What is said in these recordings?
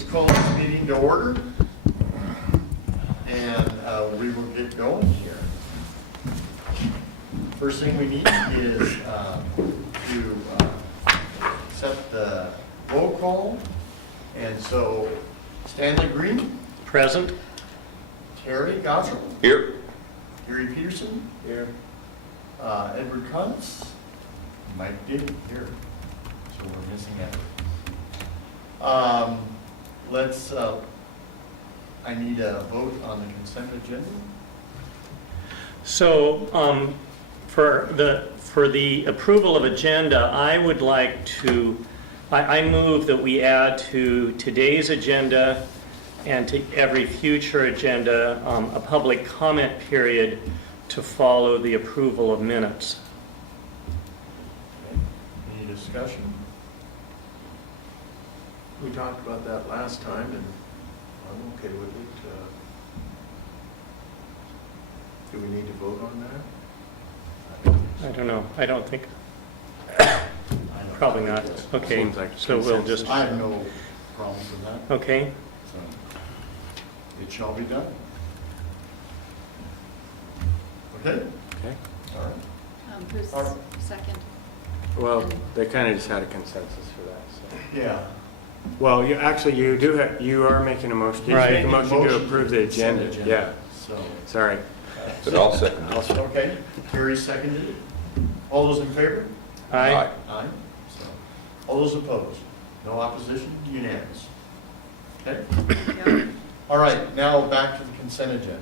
let's call this meeting to order, and we will get going here. First thing we need is to set the roll call, and so Stanley Green. Present. Terry Gottschall. Here. Gary Peterson. Here. Edward Kuntz. Mike Dick here. So we're missing Edward. I need a vote on the consent agenda. So for the approval of agenda, I would like to, I move that we add to today's agenda and to every future agenda a public comment period to follow the approval of minutes. Okay. Any discussion? We talked about that last time, and I'm okay with it. Do we need to vote on that? I don't know. I don't think, I don't probably know. not. Okay, Seems like so we'll just, I have no problem with that, okay. so it shall be done. Okay? Okay. All right. Who's All right. second? Well, they kind of just had a consensus for that, so. Yeah. Well, you are making a motion. Did you Right. make a motion to approve the Consent agenda? Yeah, So. sorry. But I'll second it. Okay, Gary seconded it. All those in favor? Aye. Aye. So, all those opposed? No opposition? Unanimous. Okay? Yeah. All right, now back to the consent agenda.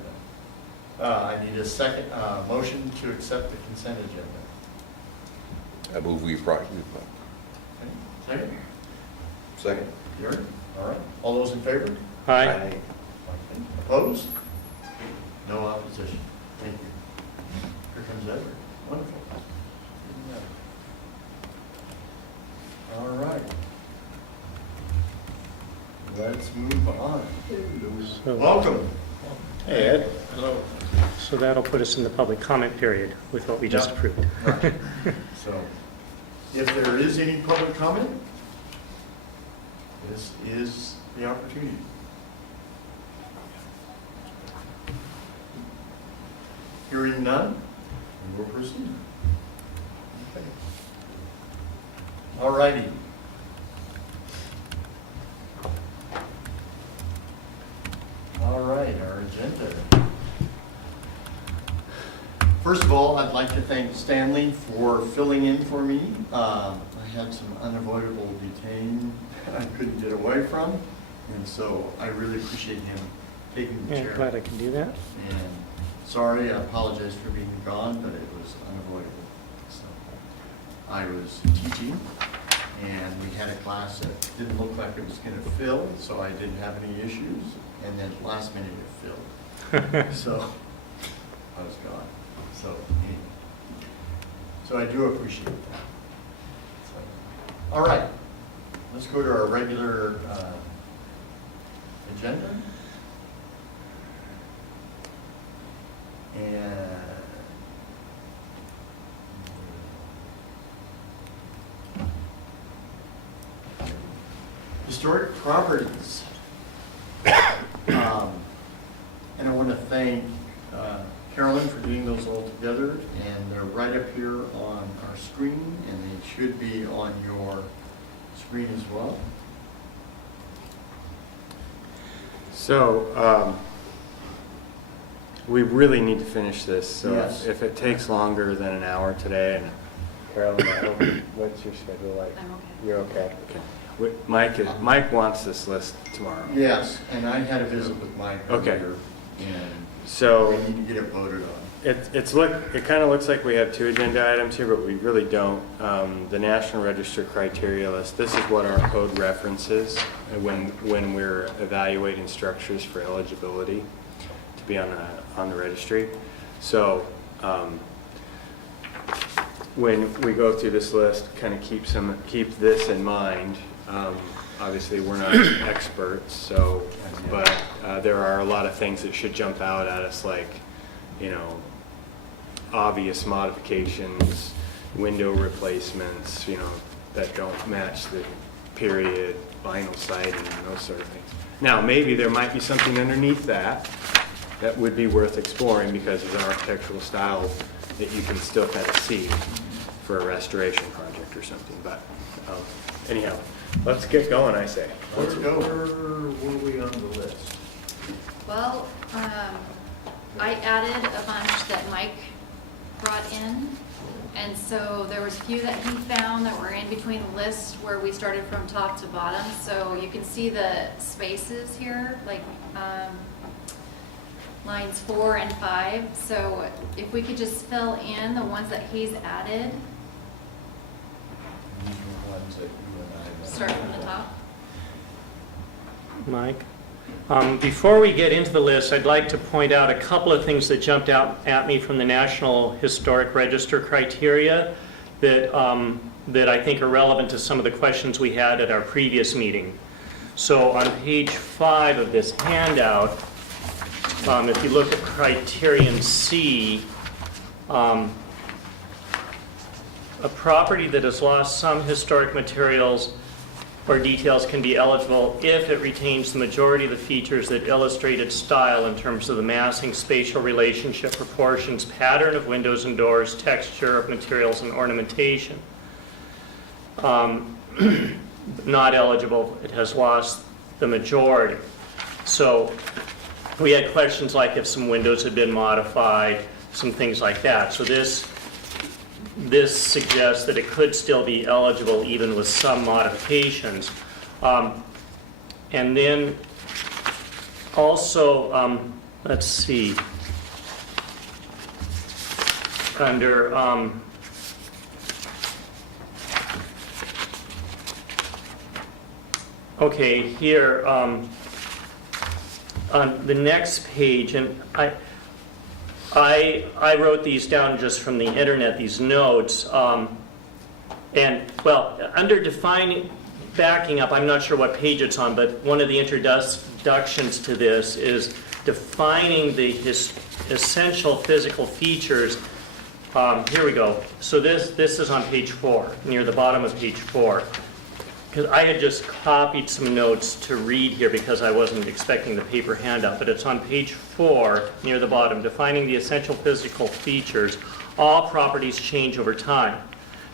I need a second, motion to accept the consent agenda. I move we approve. Okay, second? Second. Gary? All right, all those in favor? Aye. Okay. Opposed? No opposition. Thank you. Here comes Edward. Wonderful. All right. Let's move on. So- Welcome. Hey, Ed. Hello. So that'll put us in the public comment period with what we just Yep. approved. Right. So, if there is any public comment, this is the opportunity. Hearing none, we will proceed. Okay. All righty. All right, our agenda. First of all, I'd like to thank Stanley for filling in for me. I had some unavoidable detain I couldn't get away from, and so I really appreciate him taking the Yeah, chair. glad I can do that. And sorry, I apologize for being gone, but it was unavoidable. So I was teaching, and we had a class that didn't look like it was going to fill, so I didn't have any issues, and then last minute it filled. So I was gone. So anyway. So I do appreciate that. So, all right, let's go to our regular agenda. And historic properties. And I want to thank Carolyn for doing those all together, and they're right up here on our screen, and they should be on your screen as well. So, we really need to finish this, so Yes. if it takes longer than an hour today, and Carolyn, what's your schedule like? I'm okay. You're okay? Okay. Mike wants this list tomorrow. Yes, and I had a visit with Mike Okay. earlier, and So, we need to get it voted on. it kind of looks like we have two agenda items here, but we really don't. The National Register criteria list, this is what our code references when we're evaluating structures for eligibility to be on the registry. So, when we go through this list, kind of keep this in mind. Obviously, we're not experts, so, but there are a lot of things that should jump out at us, like, obvious modifications, window replacements, that don't match the period, vinyl siding and those sort of things. Now, maybe there might be something underneath that that would be worth exploring because of the architectural style that you can still kind of see for a restoration project or something. But anyhow, let's get going, I say. Let's go. Where were we on the list? Well, I added a bunch that Mike brought in, and so there was a few that he found that were in between the list where we started from top to bottom. So you can see the spaces here, like lines 4 and 5. So if we could just fill in the ones that he's added, These were ones that you and I. start from the top. Mike? Before we get into the list, I'd like to point out a couple of things that jumped out at me from the National Historic Register criteria that, that I think are relevant to some of the questions we had at our previous meeting. So on page 5 of this handout, if you look at criterion C, a property that has lost some historic materials or details can be eligible if it retains the majority of the features that illustrate its style in terms of the massing, spatial relationship, proportions, pattern of windows and doors, texture of materials, and ornamentation. Not eligible, it has lost the majority. So we had questions like if some windows had been modified, some things like that. So this suggests that it could still be eligible even with some modifications. And then also, let's see, under okay, here on the next page, and I wrote these down just from the internet, these notes, and well, under defining, backing up, I'm not sure what page it's on, but one of the introductions to this is defining the essential physical features. Here we go. So this is on page 4, near the bottom of page 4. Because I had just copied some notes to read here because I wasn't expecting the paper handout, but it's on page 4, near the bottom, defining the essential physical features. All properties change over time.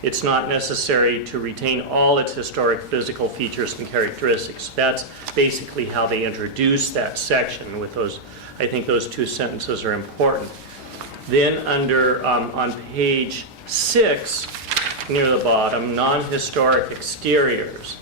It's not necessary to retain all its historic physical features and characteristics. That's basically how they introduce that section with those. I think those 2 sentences are important. Then under, on page 6, near the bottom, non-historic exteriors.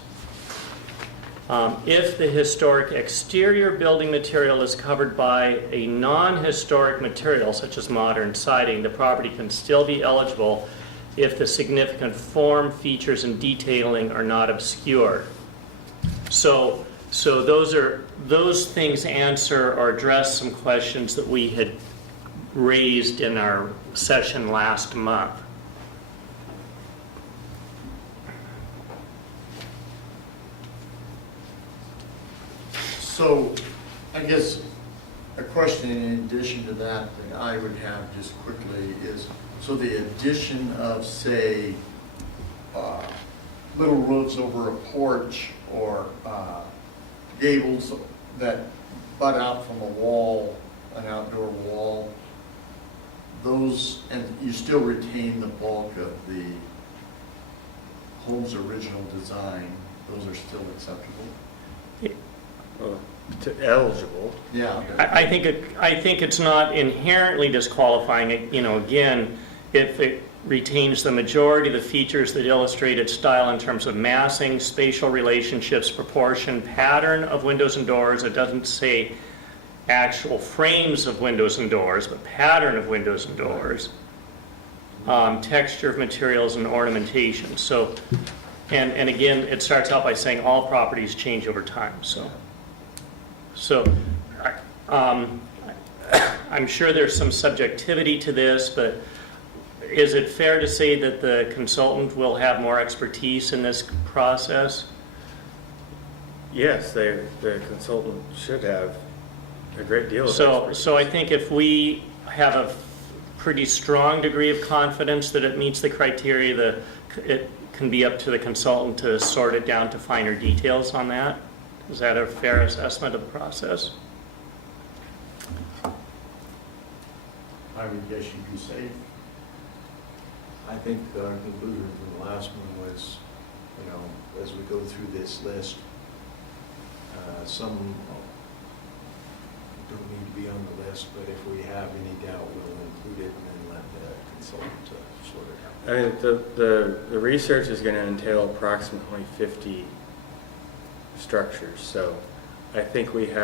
If the historic exterior building material is covered by a non-historic material, such as modern siding, the property can still be eligible if the significant form, features, and detailing are not obscured. So those things answer or address some questions that we had raised in our session last month. So, I guess a question in addition to that I would have just quickly is, so the addition of, say, little roofs over a porch or gables that butt out from a wall, an outdoor wall, those, and you still retain the bulk of the home's original design, those are still acceptable? Eligible. Yeah. I think it's not inherently disqualifying it. You know, again, if it retains the majority of the features that illustrate its style in terms of massing, spatial relationships, proportion, pattern of windows and doors. It doesn't say actual frames of windows and doors, but pattern of windows and doors. Texture of materials and ornamentation. So, and again, it starts out by saying all properties change over time. So I'm sure there's some subjectivity to this, but is it fair to say that the consultant will have more expertise in this process? Yes, the consultant should have a great deal of expertise. So I think if we have a pretty strong degree of confidence that it meets the criteria, can be up to the consultant to sort it down to finer details on that. Is that a fair assessment of the process? I would guess you'd be safe. I think our conclusion from the last one was, you know, as we go through this list, some don't need to be on the list, but if we have any doubt, we'll include it and then let the consultant sort it out. I mean, the research is going to entail approximately 50 structures, so I think we should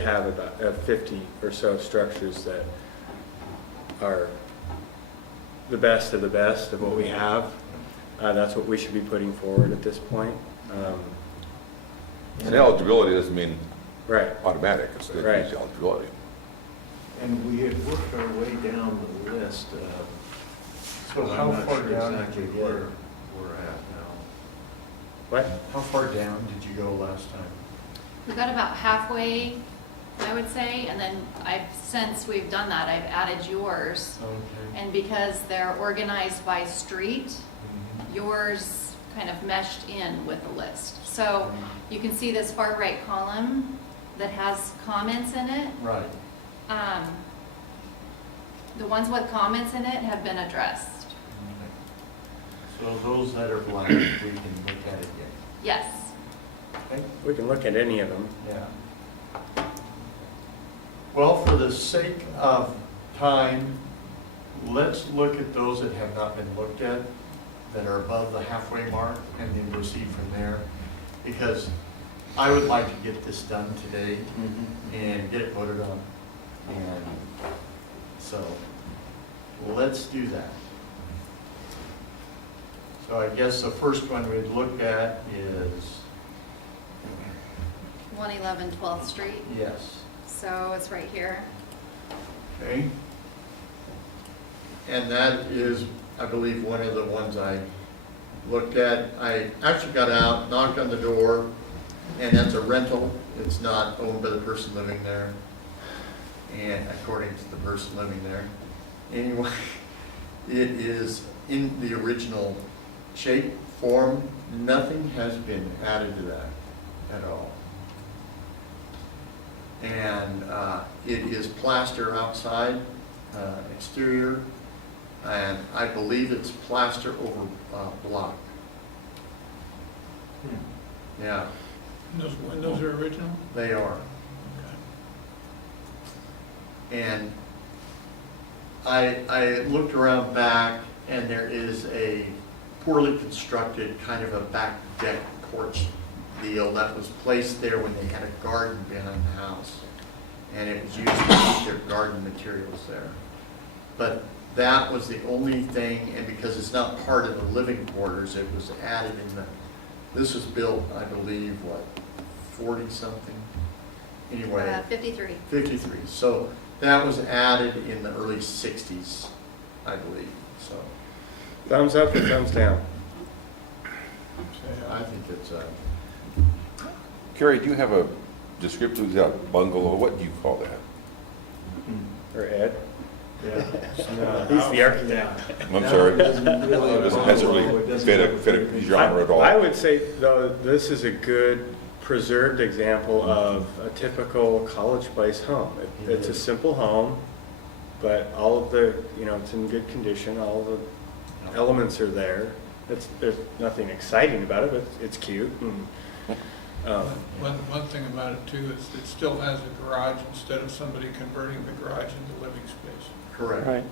have about 50 or so structures that are the best of what we have. That's what we should be putting forward at this point. And eligibility doesn't mean Right. automatic, it's the Right. eligibility. And we had worked our way down the list. So I'm how not far sure down exactly did you where get? we're at now. What? How far down did you go last time? We got about halfway, I would say, and then since we've done that, I've added yours. Okay. And because they're organized by street, Mhm. yours kind of meshed in with the list. So you can see this far right column that has comments in it. Right. The ones with comments in it have been addressed. So those that are blank, we can look at it again. Yes. Okay? We can look at any of them. Yeah. Well, for the sake of time, let's look at those that have not been looked at, that are above the halfway mark, and then proceed from there. Because I would like to get this done today and get it voted on. And so, let's do that. So I guess the first one we'd look at is, 111 12th Street. yes. So it's right here. Okay. And that is, I believe, one of the ones I looked at. I actually got out, knocked on the door, and that's a rental. It's not owned by the person living there, and according to the person living there. Anyway, it is in the original shape, form. Nothing has been added to that at all. And it is plaster outside, exterior, and I believe it's plaster over block. Yeah, Those windows are original? they are. And I looked around back, and there is a poorly constructed kind of a back deck porch deal that was placed there when they had a garden behind the house. And it was used to keep their garden materials there. But that was the only thing, and because it's not part of the living quarters, it was added in the, this was built, I believe, what, 40-something? Anyway. 53. 53. So that was added in the early 60s, I believe, so. Thumbs up or thumbs down? I think it's, Carrie, do you have a description of that bungalow? What do you call that? Or Ed? yeah. He's the architect. I'm sorry. Doesn't really It hasn't really fit a genre at all. I would say, though, this is a good preserved example of a typical college place home. It's a simple home, but all of the, it's in good condition, all the elements are there. There's nothing exciting about it, but it's cute. And, One thing about it too is it still has a garage instead of somebody converting the garage into living space. Correct. Right.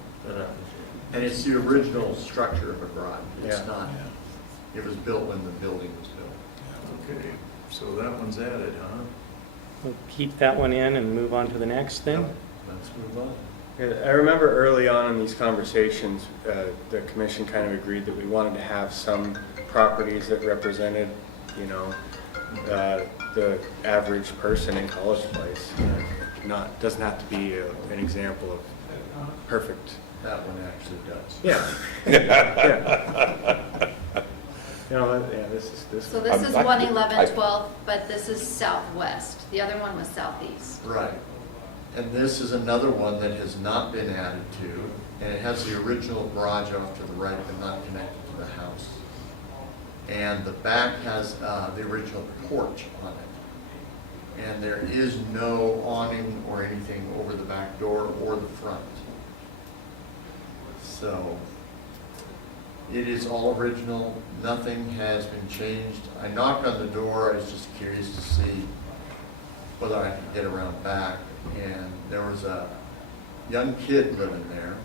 And it's the original structure of a garage. It's Yeah. not, Yeah. it was built when the building was built. Yeah. Okay, so that one's added, huh? We'll keep that one in and move on to the next thing. Let's move on. I remember early on in these conversations, the commission kind of agreed that we wanted to have some properties that represented, the average person in College Place. Doesn't have to be an example of perfect. That one actually does. Yeah. Yeah. This is. So this is I- 111 12th, but this is southwest. The other one was southeast. Right. And this is another one that has not been added to, and it has the original garage off to the right, but not connected to the house. And the back has the original porch on it. And there is no awning or anything over the back door or the front. So it is all original, nothing has been changed. I knocked on the door, I was just curious to see whether I could get around back. And there was a young kid living there,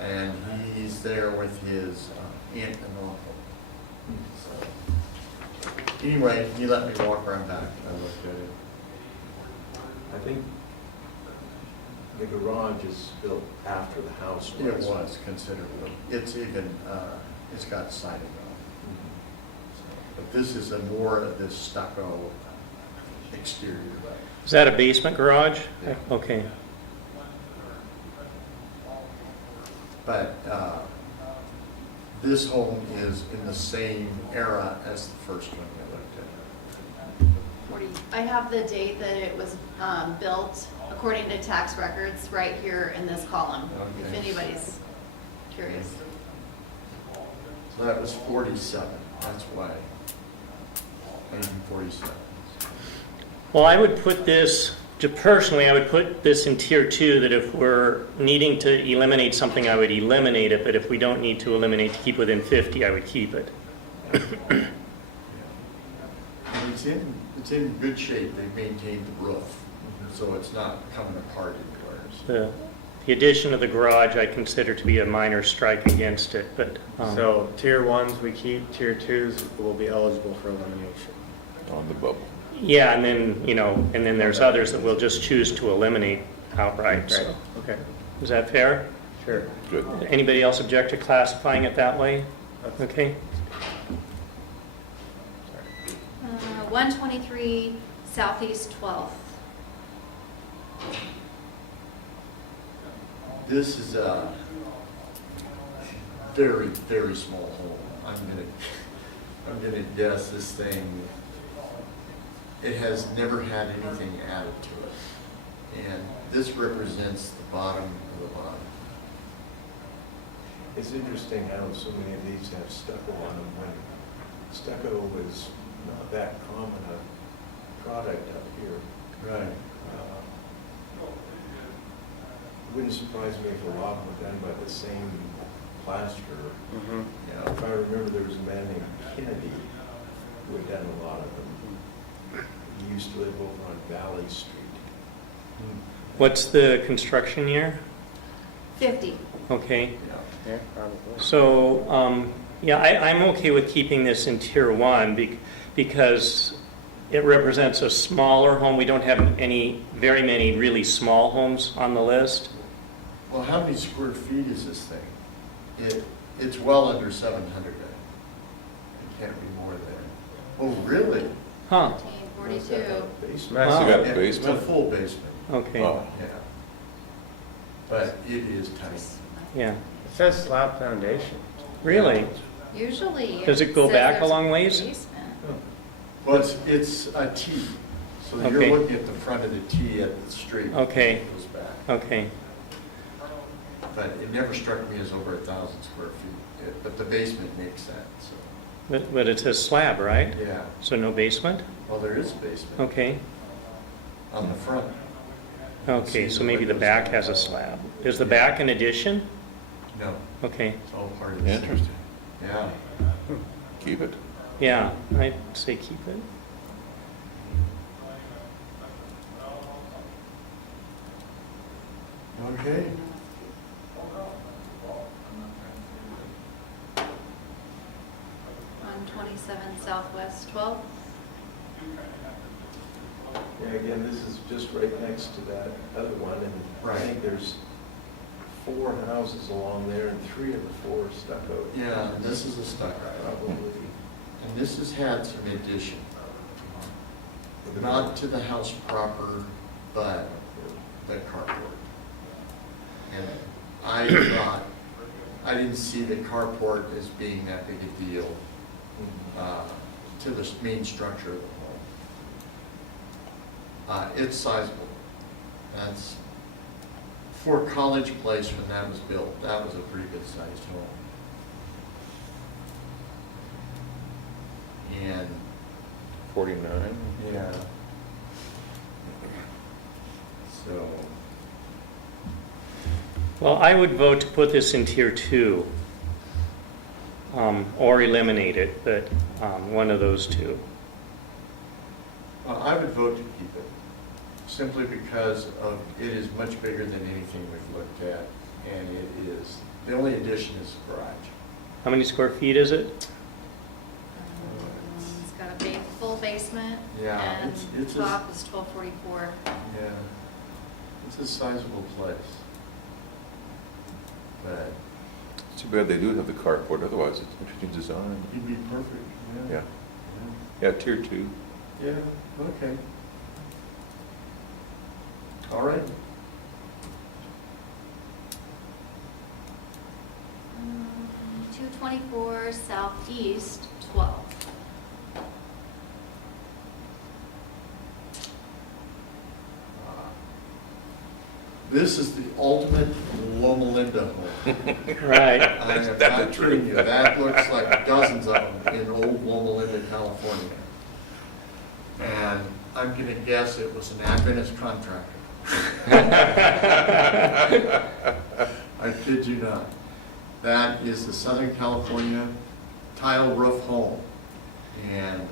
and he's there with his aunt and uncle. So, anyway, he let me walk around back, and I looked at it. I think the garage is built after the house was. It was considerably. It's even, it's got siding on it. But this is a more of this stucco exterior. Is that a basement garage? Yeah. Okay. But this home is in the same era as the first one we looked at. I have the date that it was built according to tax records right here in this column, if Okay. anybody's curious. So that was 47, that's why. 1947. Well, I would put this, personally, I would put this in tier 2, that if we're needing to eliminate something, I would eliminate it, but if we don't need to eliminate to keep within 50, I would keep it. And it's in good shape, they've maintained the roof, so it's not coming apart anywhere. The addition of the garage I consider to be a minor strike against it, but, So tier 1s we keep, tier 2s will be eligible for elimination. On the bubble. yeah, and then, and then there's others that we'll just choose to eliminate outright, so. Right, okay, Is that fair? sure. Good. Anybody else object to classifying it that way? Okay. 123 Southeast 12th. This is a very, very small home. I'm gonna guess this thing, it has never had anything added to it. And this represents the bottom of the bottom. It's interesting how so many of these have stucco on them when stucco is not that common a product up here. Right. It wouldn't surprise me if a lot were done by the same plasterer. Mhm. Yeah. If I remember, there was a man named Kennedy who had done a lot of them. He used to live over on Valley Street. What's the construction year? 50. Okay. Yeah. Yeah, probably. So, yeah, I'm okay with keeping this in tier 1 because it represents a smaller home. We don't have very many really small homes on the list. Well, how many square feet is this thing? It's well under 700. It can't be more than. Oh, really? Huh, 42. Basement. It's Wow. got a It's a basement? full basement, okay, Oh. yeah. But it is tight. yeah. It says slab foundation. Really? Usually. Does it go says back a there's long ways? basement. Well, it's a T, so you're Okay. looking at the front of the T at the street. Okay. It goes back. Okay, But it never struck me as over 1,000 square feet. But the basement makes that, so, but it says slab, right? yeah. So no basement? Well, there is a basement Okay, on the front. okay, so maybe the back has a slab. Is the back an addition? No, Okay, it's all part of the same. Interesting. Yeah. Keep it. yeah, I'd say keep it. Okay. On 27 Southwest 12th. Yeah, again, this is just right next to that other one, and I Right. think there's 4 houses along there, and 3 of the 4 are stucco. Yeah, and this is a stucco. Probably. And this has had some addition. Not to the house proper, but the carport. And I didn't see the carport as being that big a deal to the main structure of the home. It's sizable. That's for College Place, when that was built, that was a pretty good sized home. And, 49? yeah. So, Well, I would vote to put this in tier 2, or eliminate it, but one of those two. I would vote to keep it, simply because of, it is much bigger than anything we've looked at, and it is, the only addition is the garage. How many square feet is it? It's got a big, full basement. Yeah, And it's a- top is 1244. Yeah, it's a sizable place. But Too bad they do have the carport, otherwise it's interesting design. it'd be perfect, Yeah, yeah. yeah, tier 2. Yeah, okay. All right. 224 southeast, 12. This is the ultimate Loma Linda home. Right. I am That's not true. kidding you. That looks like dozens of them in old Loma Linda, California. And I'm gonna guess it was an Adventist contractor. I kid you not. That is the Southern California tile roof home, and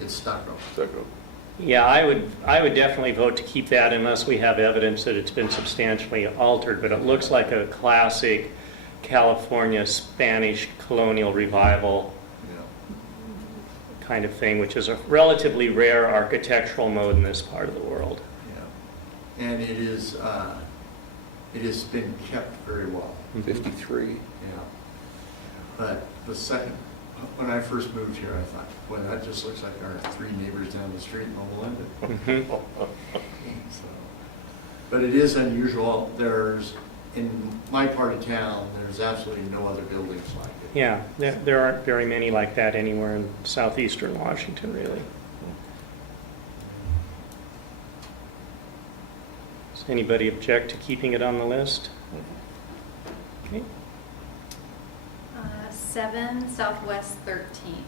it's stucco. Stucco. Yeah, I would definitely vote to keep that unless we have evidence that it's been substantially altered, but it looks like a classic California Spanish colonial revival Yeah, kind of thing, which is a relatively rare architectural mode in this part of the world. yeah. And it has been kept very well. 53. Yeah. But the second, when I first moved here, I thought, boy, that just looks like our 3 neighbors down the street in Loma Linda. Mhm. So, but it is unusual. There's, in my part of town, there's absolutely no other buildings like it. Yeah, there aren't very many like that anywhere in southeastern Washington, really. Does anybody object to keeping it on the list? Okay. 7 southwest 13.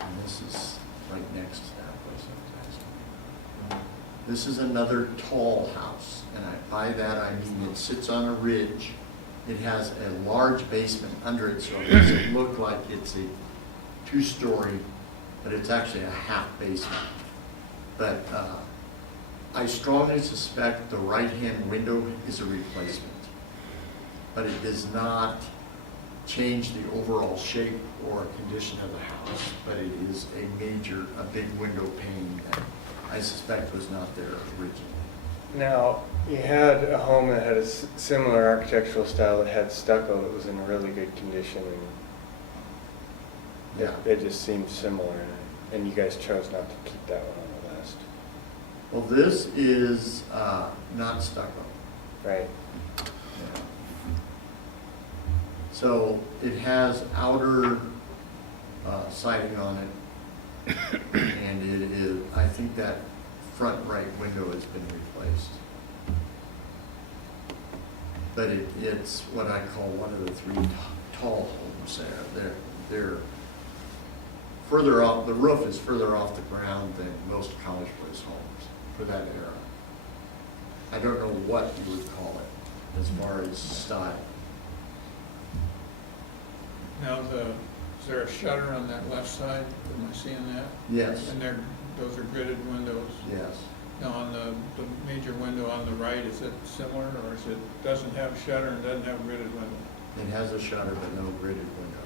And this is right next to that place I was asking. This is another tall house, and by that I mean it sits on a ridge. It has a large basement under it, so it doesn't look like it's a 2-story, but it's actually a half basement. But I strongly suspect the right-hand window is a replacement, but it does not change the overall shape or condition of the house, but it is a big window pane that I suspect was not there originally. Now, you had a home that had a similar architectural style that had stucco that was in really good condition, and Yeah. it just seemed similar, and you guys chose not to keep that one on the list. Well, this is not stucco. Right. Yeah. So it has outer siding on it, and it is, I think that front right window has been replaced. But it's what I call one of the 3 tall homes there. They're further off, the roof is further off the ground than most College Place homes for that era. I don't know what you would call it as far as style. Now, is there a shutter on that left side? Am I seeing that? Yes, And those are gridded windows. yes. Now, on the major window on the right, is it similar, or is it, doesn't have shutter and doesn't have a gridded window? It has a shutter but no gridded window.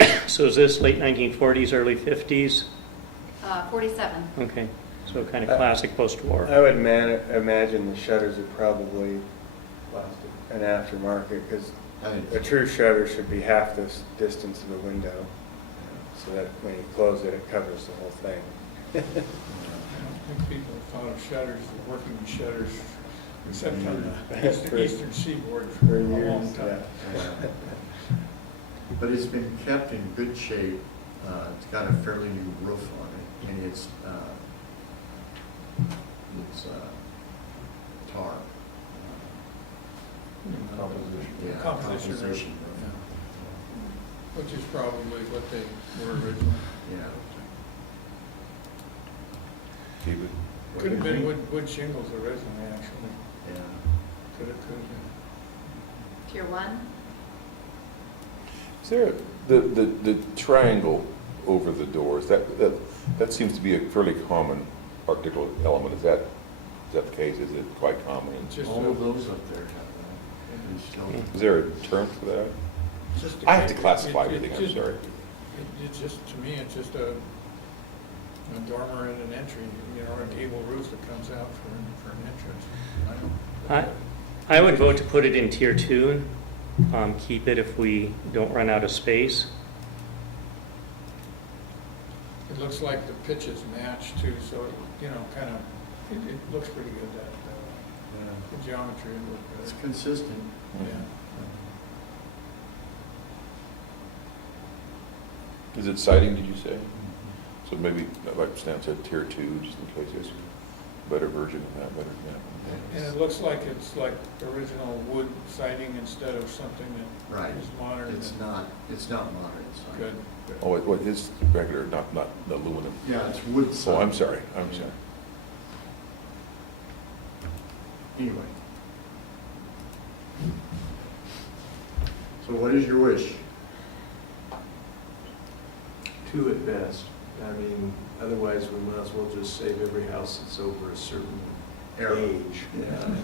Yeah. So is this late 1940s, early 50s? 47. Okay, so kind of classic post-war. I would imagine the shutters are probably an aftermarket, because I think a true shutter should be half this distance of the window, so that when you close it, it covers the whole thing. I don't think people have thought of shutters, working with shutters, except on the eastern seaboard for For a long years, time. yeah. But it's been kept in good shape. It's got a fairly new roof on it, and it's it's tar. Composition. Yeah, Composition. composition. Which is probably what they were originally. Yeah. Keep it. Could have been wood shingles originally, actually. Yeah. Could have been. Tier 1? Is there, the triangle over the doors, that seems to be a fairly common architectural element. Is that the case? Is it quite common? Just All a- of those up there have that. It's still- Is there a term for that? Just I have to it- classify it- everything, I'm just- sorry. It's just, to me, it's just a dormer and an entry, you know, or a gable roof that comes out for an entrance. I don't- I would vote to put it in tier 2, keep it if we don't run out of space. It looks like the pitches match too, so, you know, kind of, it looks pretty good, that, Yeah. the geometry would look It's good. consistent. Yeah. Is it siding, did you say? So maybe, like Stan said, tier 2, just in case there's a better version of that, better, And it looks like it's like original wood siding instead of something that Right. is modern. It's and not modern, it's like. Good. Oh, it is regular, not aluminum. Yeah, it's wood. Oh, I'm siding. sorry, I'm sorry. Anyway. So what is your wish? 2 at best. I mean, otherwise we might as well just save every house that's over a certain Era. age. Yeah.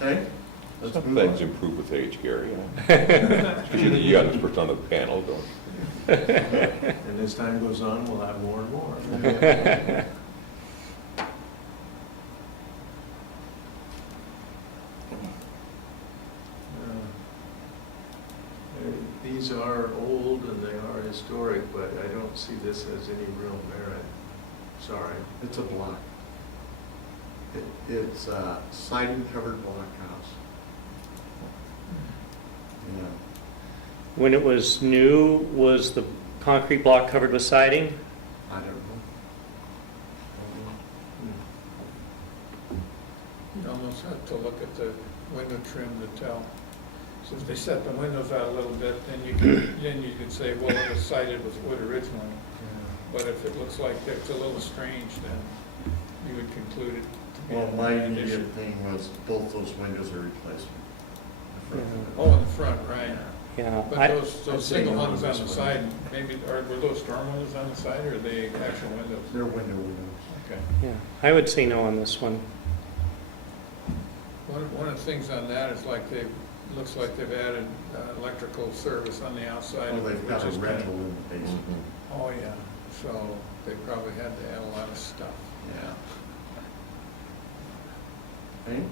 Okay? Let's Some move things on. improve with age, Gary. Because you got this person on the panel, don't you? And as time goes on, we'll have more and more. These are old and they are historic, but I don't see this as any real merit. Sorry. It's a block. It's a siding covered block house. Yeah. When it was new, was the concrete block covered with siding? I don't know. You almost have to look at the window trim to tell. So if they set the windows out a little bit, then you could say, well, it was sided with wood originally. But if it looks like it's a little strange, then you would conclude it to be Well, my an immediate addition. thing was both those windows are replacement. The front window. Oh, in the front, right. Yeah. But those I'd say single no ones on on the this side, maybe, were those storm windows on the side, or are they actual windows? They're windows. Okay. Yeah, I would say no on this one. One of the things on that is like looks like they've added electrical service on the outside. Oh, they've got a which is kind of- rental in the basement. Oh, yeah, so they probably had to add a lot of stuff. Yeah. Okay?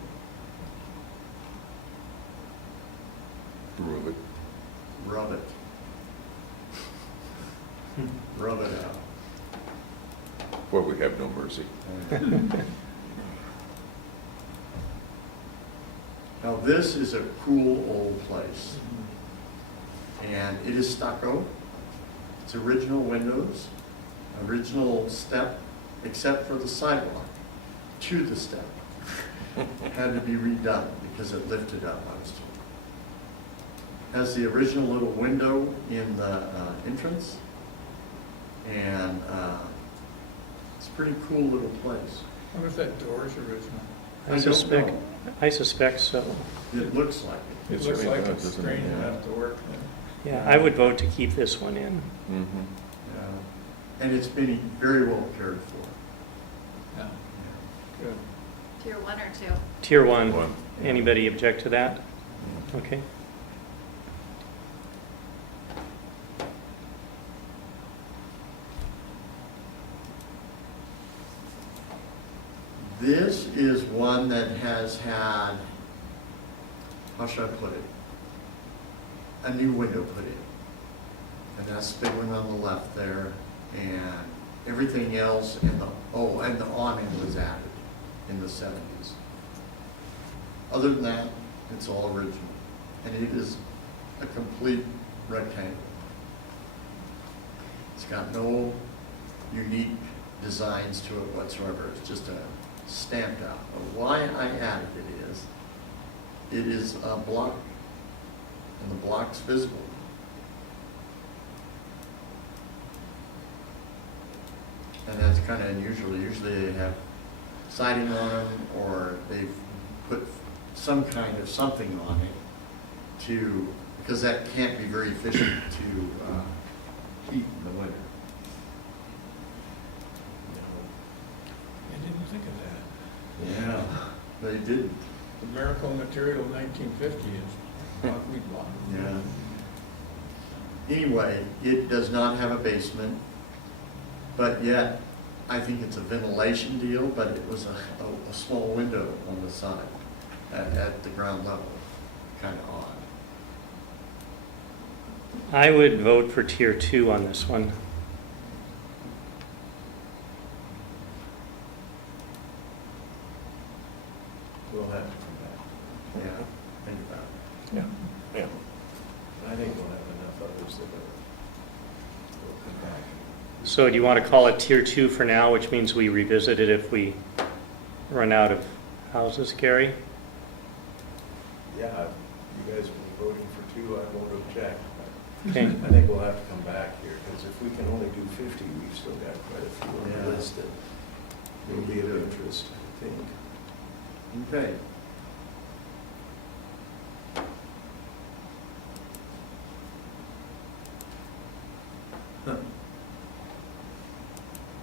Prove it. Rub it. Rub it out. Boy, we have no mercy. Now, this is a cool old place. And it is stucco. It's original windows, original step, except for the sidewalk to the step. Had to be redone because it lifted up, I was told. Has the original little window in the entrance. And it's a pretty cool little place. I wonder if that door is original. I suspect so. It looks like it. It looks certainly like does, it's doesn't it? strange Yeah. enough to work. Yeah, I would vote to keep this one in. And it's been very well cared for. Yeah, good. Tier 1 or 2? Tier 1. One. Anybody object to that? Okay. This is one that has had, how should I put it? A new window put in. And that's the big one on the left there. And everything else and the awning was added in the 70s. Other than that, it's all original. And it is a complete rectangle. It's got no unique designs to it whatsoever. It's just a stamped out. But why I added it is a block, and the block's visible. And that's kind of unusual. Usually they have siding on them, or they've put some kind of something on it to, because that can't be very efficient to heat in the winter. I didn't think of that. Yeah, they didn't. The miracle material 1950 is concrete block. Yeah. Anyway, it does not have a basement, but yet I think it's a ventilation deal, but it was a small window on the side at the ground level. Kind of odd. I would vote for tier 2 on this one. We'll have to come back. Yeah, think about it. Yeah, yeah. I think we'll have enough others that will come back. So do you want to call it tier 2 for now, which means we revisit it if we run out of houses, Gary? Yeah, if you guys will be voting for 2, I won't object. but Okay. I think we'll have to come back here, because if we can only do 50, we've still got quite a few on the Yeah. list that will be of interest, I think. Okay. Huh.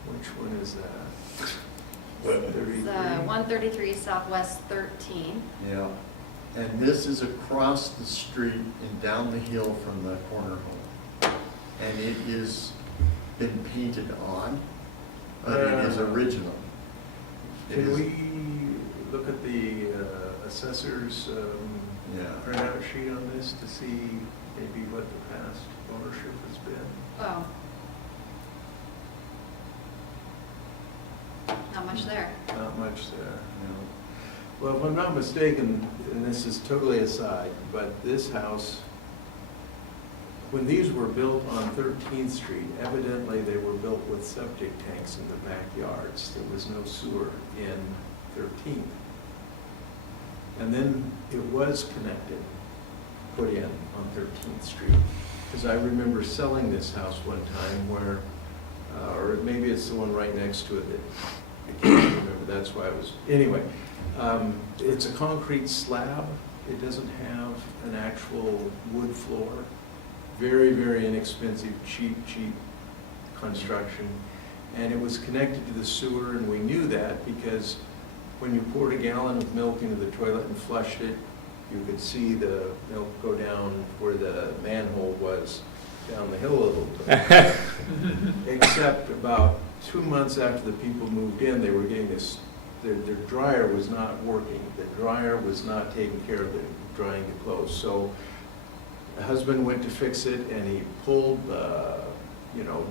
Which one is that? It's 133 Southwest 13. Yeah. And this is across the street and down the hill from the corner home. And it is been painted on, but it is original. It Can is- we look at the assessor's Yeah. printout sheet on this to see maybe what the past ownership has been? Oh. Not much there. Not much there. No. Well, if I'm not mistaken, and this is totally aside, but this house, when these were built on 13th Street, evidently they were built with septic tanks in the backyards. There was no sewer in 13th. And then it was connected, put in on 13th Street. Because I remember selling this house one time where, or maybe it's the one right next to it that, I can't remember, that's why I was, anyway. It's a concrete slab. It doesn't have an actual wood floor. Very, very inexpensive, cheap construction. And it was connected to the sewer, and we knew that because when you poured a gallon of milk into the toilet and flushed it, you could see the milk go down where the manhole was, down the hill a little bit. Except about 2 months after the people moved in, they were getting this, their dryer was not working. The dryer was not taking care of drying the clothes. So the husband went to fix it, and he pulled the,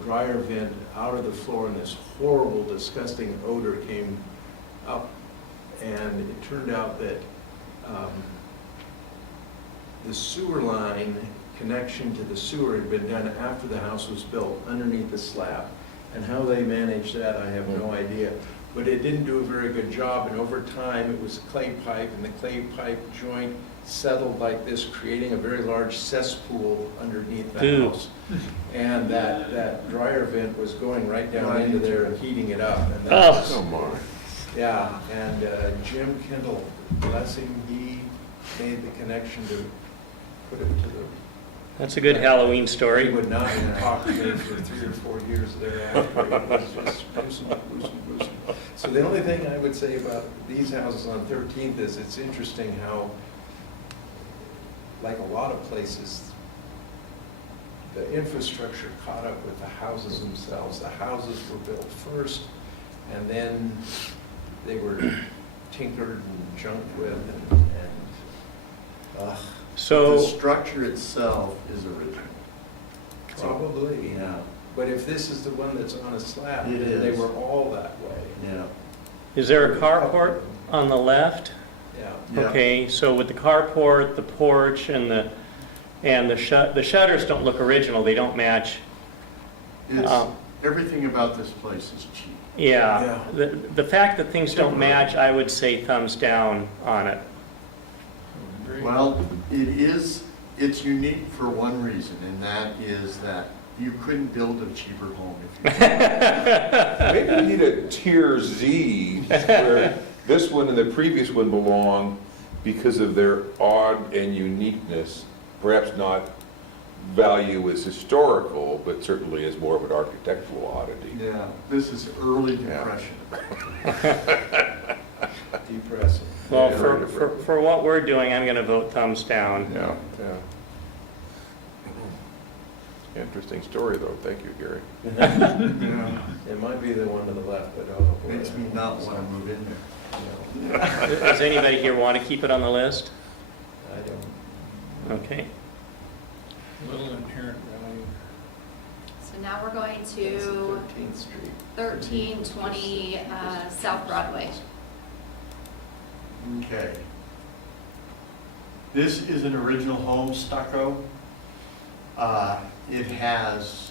dryer vent out of the floor, and this horrible, disgusting odor came up. And it turned out that the sewer line connection to the sewer had been done after the house was built, underneath the slab. And how they managed that, I have no idea. But it didn't do a very good job, and over time, it was clay pipe, and the clay pipe joint settled like this, creating a very large cesspool underneath the Ooh. house. And that dryer vent was going right down into there and heating it up. And that Oh. was- Oh, my. yeah, and Jim Kendall, bless him, he made the connection to put it to the. That's a good Halloween He story. would not talk to me for 3 or 4 years thereafter. It was just gruesome. So the only thing I would say about these houses on 13th is it's interesting how, like a lot of places, the infrastructure caught up with the houses themselves. The houses were built first, and then they were tinkered and junked with, and The So, structure itself is original. probably. Yeah, But if this is the one that's on a slab, It then they is. were all that way. yeah. is there a carport on the left? Yeah. Yeah. Okay, so with the carport, the porch, and the shutters don't look original, they don't match. It's, Um, Everything about this place is cheap. Yeah, the fact that things don't match, I would say thumbs down on it. Agree. Well, it's unique for one reason, and that is that you couldn't build a cheaper home if you could. Maybe we need a tier Z where this one and the previous one belong because of their odd and uniqueness, perhaps not value as historical, but certainly as more of an architectural oddity. Yeah, this is early Yeah. depression. Depressing. Well, Yeah. for what we're doing, I'm going to vote thumbs down. Yeah, yeah. Interesting story, though. Thank you, Gary. Yeah. It might be the one to the left, I don't know. Makes me not want to move in there. Does anybody here want to keep it on the list? I don't. Okay. Little inherent value. So now we're going That's to 13th Street. 1320 South Broadway. Okay. This is an original home, stucco. It has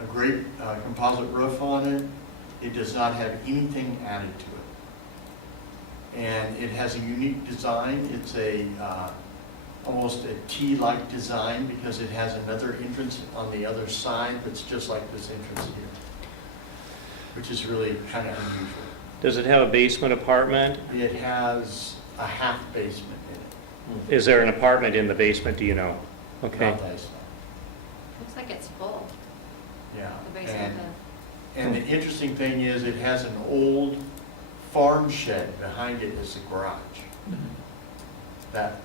a great composite roof on it. It does not have anything added to it. And it has a unique design. It's almost a T-like design because it has another entrance on the other side that's just like this entrance here, which is really kind of unusual. Does it have a basement apartment? It has a half basement in it. Is there an apartment in the basement, do you know? Okay. Not nice. Looks like it's full, Yeah. the basement. And the interesting thing is it has an old farm shed behind it as a garage that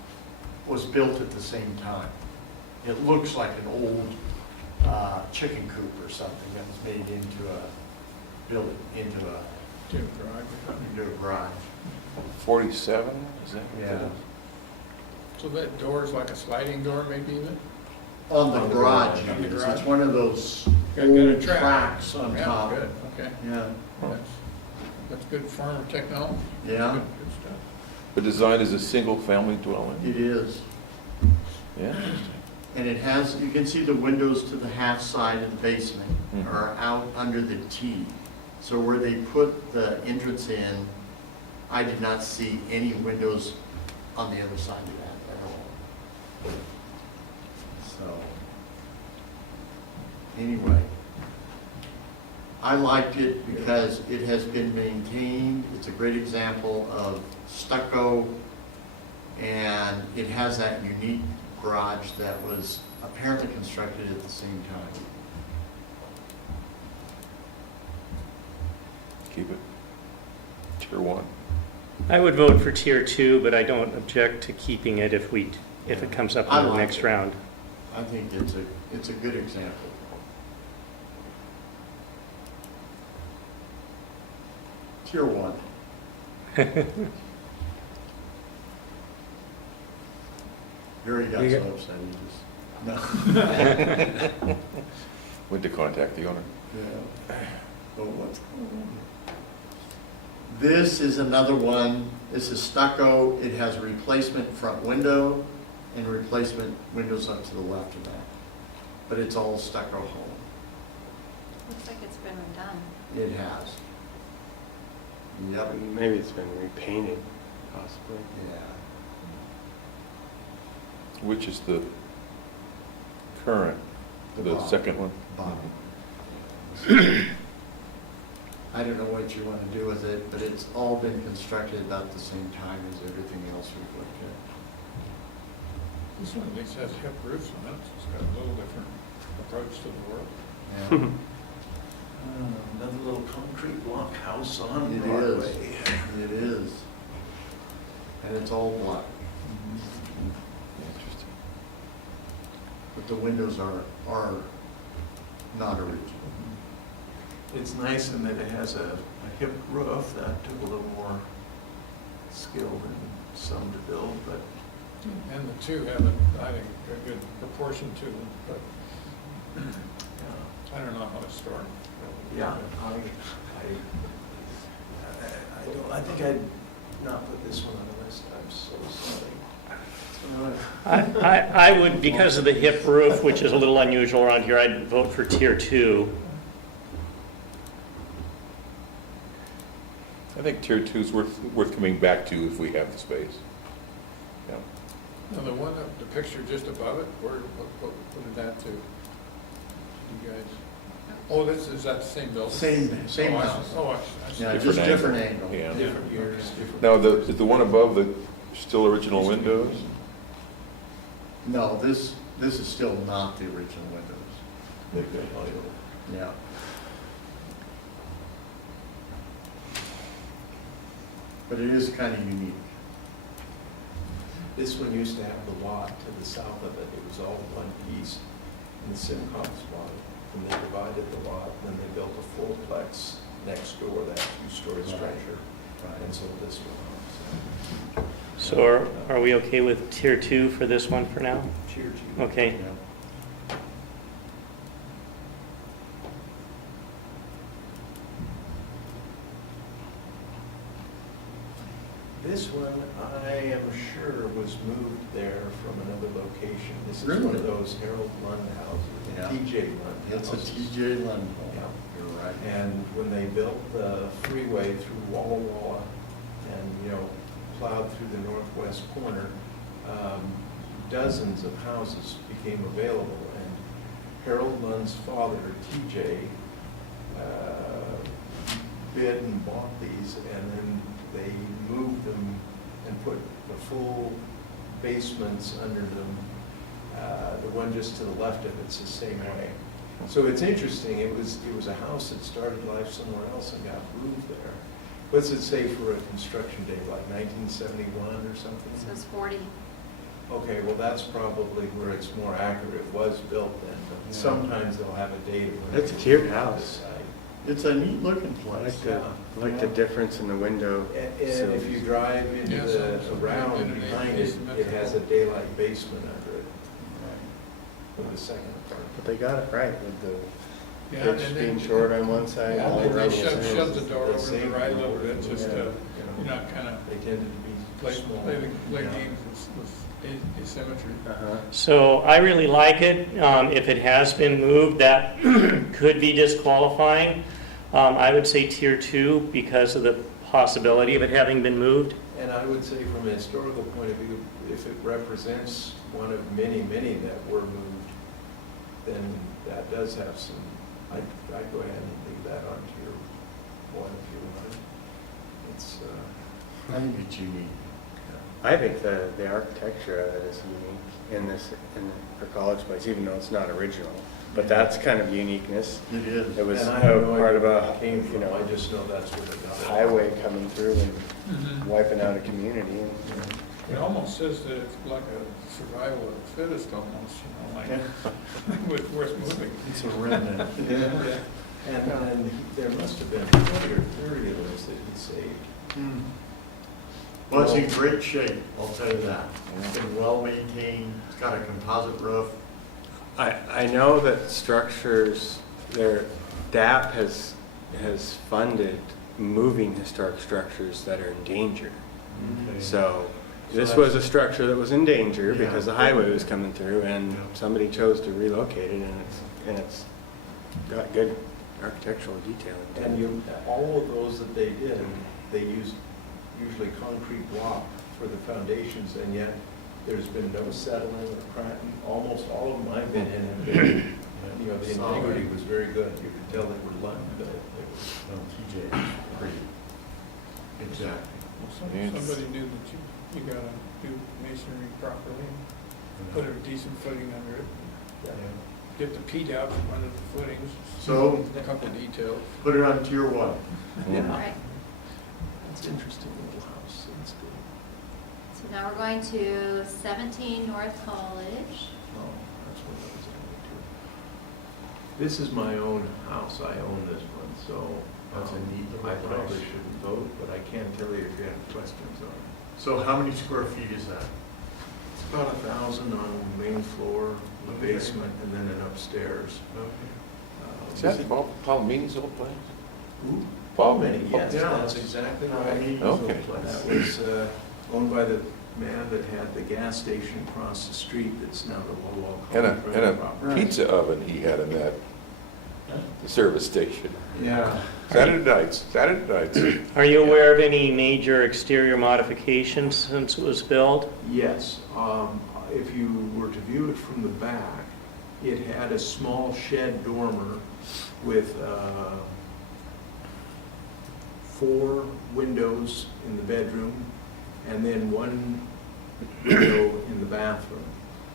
was built at the same time. It looks like an old chicken coop or something that was made into a building, into Tim Drive or something. a garage. 47, is that what that Yeah. is? So that door is like a sliding door maybe even? On the garage, On the it's garage? one of those Got a old track. tracks on Yeah, top. good, okay. Yeah, That's good farmer technology. yeah, Good stuff. The design is a single-family dwelling? it is. Yeah. And it has, you can see the windows to the half side of the basement Mhm. are out under the T. So where they put the entrance in, I did not see any windows on the other side of that at all. So, anyway, I liked it because it has been maintained. It's a great example of stucco, and it has that unique garage that was apparently constructed at the same time. Keep it. Tier 1. I would vote for tier 2, but I don't object to keeping it if it comes up I in the like next it. round. I think it's a good example. Tier 1. Gary got so upset, he just, no. Went to contact the owner. Yeah. Oh, what's going on? This is another one. This is stucco. It has a replacement front window and replacement windows up to the left of that. But it's all stucco home. Looks like it's been redone. It has. Yep. Maybe it's been repainted, possibly. Yeah. Which is the current, the bottom. second one? Bottom. I don't know what you want to do with it, but it's all been constructed about the same time as everything else we've looked This one at least has hip roofs on it, so it's got a little different approach to the world. at. Yeah. Another little concrete block house on It Broadway. is. It is. And it's all black, Interesting. but the windows are not original. It's nice in that it has a hip roof. That took a little more skill than some to build, but And the two have, I think, a good proportion to them, but yeah. I don't know how it's stored. Yeah, I think I'd not put this one on the list. I'm so sorry. I would, because of the hip roof, which is a little unusual around here, I'd vote for tier 2. I think tier two's worth coming back to if we have the space. Yeah. Now, the one, the picture just above it, what did that do? You guys? Oh, is that the same building? Same Oh, I see. house. Oh, I see. Yeah, Different just different angle. angle. Yeah. Different years, different. Now, is the one above the still original windows? No, this is still not the original windows. They've been idle. Yeah. But it is kind of unique. This one used to have the lot to the south of it. It was all one piece. And the Simcox bought it. And they divided the lot, and then they built a fullplex next door, that two-story structure. Right. And sold this one. So are we okay with tier 2 for this one for now? Tier two. Okay. Yeah. This one, I am sure was moved there from another location. This is one Really? of those Harold Lund houses, Yeah. TJ Lund It's a houses. TJ Lund home. Yeah. You're right. And when they built the freeway through Walla Walla and, plowed through the northwest corner, dozens of houses became available. And Harold Lund's father, TJ, bid and bought these, and then they moved them and put the full basements under them. The one just to the left of it's the same way. So it's interesting, it was a house that started life somewhere else and got moved there. What's it say for a construction date, like 1971 or something? So it's 40. Okay, well, that's probably where it's more accurate. It was built then, but Yeah. sometimes they'll have a date. of when It's a it was cute built house. this side. It's a neat looking I place. like the difference in the window. And if you drive into Yeah, the, so- around behind it, it has a daylight basement under it with a second apartment. But they got it right with the Yeah, pitch and being then- short on one side. Yeah, all And around they the shove other. the door over to the right a little bit, just to, Yeah. kind of They tended to be play small. play Yeah. games with asymmetry. Uh-huh. So I really like it. If it has been moved, that could be disqualifying. I would say tier 2 because of the possibility of it having been moved. And I would say from a historical point of view, if it represents one of many, many that were moved, then that does have some, I'd go ahead and leave that on tier 1 if you want. It's, I think it's unique. I think the architecture of it is unique for College Place, even though it's not original. But that's kind of uniqueness. It is. It was and I have no part idea of where a, it came from. you know, I just know that's where it got. highway coming through and Mm-hmm. wiping out a community. It almost says that it's like a survival of the fittest almost, like, worth moving. It's a remnant. Yeah. And there must have been 20 or 30 of those that he saved. Well, it's in great shape, I'll tell you that. It's been well maintained, it's got a composite roof. I know that structures, DAP has funded moving historic structures that are in danger. Okay. So this So was a structure that was in danger Yeah. because the highway was coming through and Yeah. somebody chose to relocate it, and it's got good architectural detailing. to it. And all of those that they did, they used usually concrete block for the foundations, and yet there's been no settling or cracking. Almost all of them I've been in have been, the Solid. integrity was very good. You could tell they were Lund built. No, TJ is pretty. Exactly. Yes. Somebody knew that you gotta do masonry properly, put a decent footing under it, Yeah. get the peat out from under the footings. So- A couple details. Put it on tier 1. Yeah. Right. It's an interesting little house. It's good. So now we're going to 17 North College. Oh, that's what I was going to. This is my own house. I own this one, so. That's a neat little I probably place. shouldn't vote, but I can tell you if you have questions on it. So how many square feet is that? It's about 1,000 on the main floor, the Okay. basement, and then an upstairs. Is that Palomini's old place? Palomini, yes, Yeah. that's exactly right. Palomini's old That place. was owned by the man that had the gas station across the street that's now the Lowell And County a property. pizza oven he had in that the service station. Yeah. Saturday nights. Are you aware of any major exterior modifications since it was built? Yes. If you were to view it from the back, it had a small shed dormer with 4 windows in the bedroom and then 1 window in the bathroom.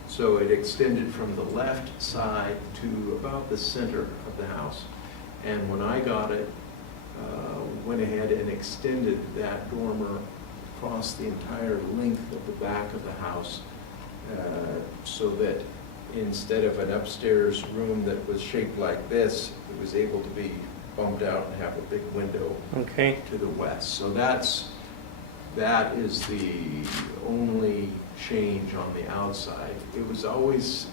So it extended from the left side to about the center of the house. And when I got it, went ahead and extended that dormer across the entire length of the back of the house, so that instead of an upstairs room that was shaped like this, it was able to be bumped out and have a big window Okay. to the west. So that is the only change on the outside. It was always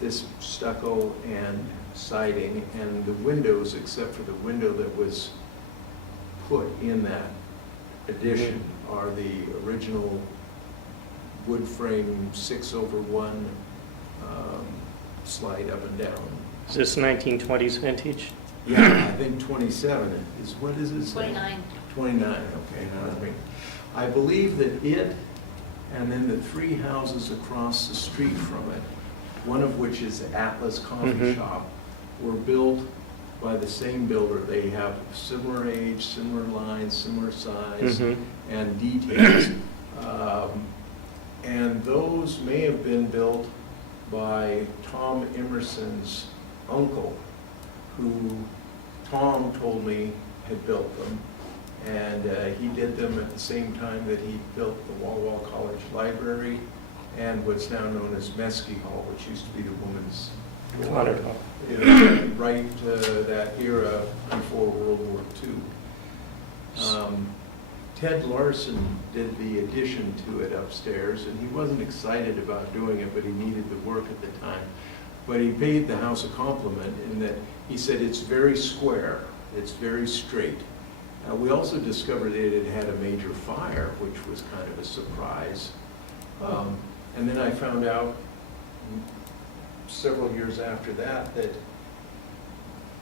this stucco and siding, and the windows, except for the window that was put in that addition, are the original wood frame 6/1 slide up and down. Is this 1920s vintage? Yeah, I think 27 is, what is it? say? 29. 29, okay. I believe that it, and then the 3 houses across the street from it, one of which is Atlas Coffee Mhm. Shop, were built by the same builder. They have similar age, similar lines, similar size, Mhm. and details. And those may have been built by Tom Emerson's uncle, who Tom told me had built them. And he did them at the same time that he built the Walla College Library and what's now known as Mesky Hall, which used to be the women's Connor. right that era before World War II. Ted Larson did the addition to it upstairs, and he wasn't excited about doing it, but he needed the work at the time. But he paid the house a compliment in that he said it's very square, it's very straight. We also discovered that it had a major fire, which was kind of a surprise. And then I found out several years after that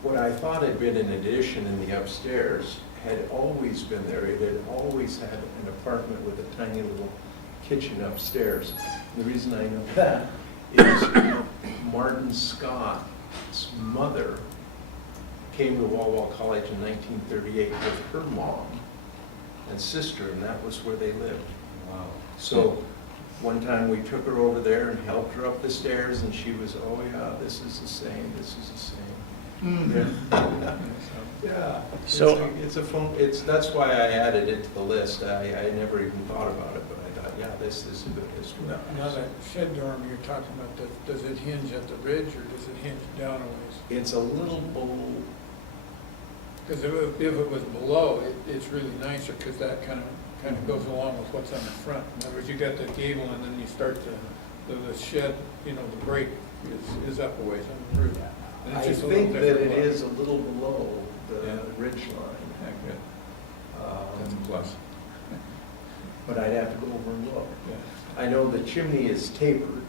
what I thought had been an addition in the upstairs had always been there. It had always had an apartment with a tiny little kitchen upstairs. The reason I know that is Martin Scott's mother came to Walla Walla College in 1938 with her mom and sister, and that was where they lived. Wow. So one time we took her over there and helped her up the stairs, and she was, oh yeah, this is the same, this is the same. Yeah. Yeah. So- That's why I added it to the list. I never even thought about it, but I thought, yeah, this is a good history. Now that shed dormer you're talking about, does it hinge at the ridge or does it hinge down a ways? It's a little below. Because if it was below, it's really nicer because that kind of goes along with what's on the front. In other words, you got the gable and then you start the shed, the break is up a ways through that. And it's I just a little think that different it look. is a little below the Yeah. ridge line. Yeah, good. That's a plus. But I'd have to go over and look. Yeah. I know the chimney is tapered,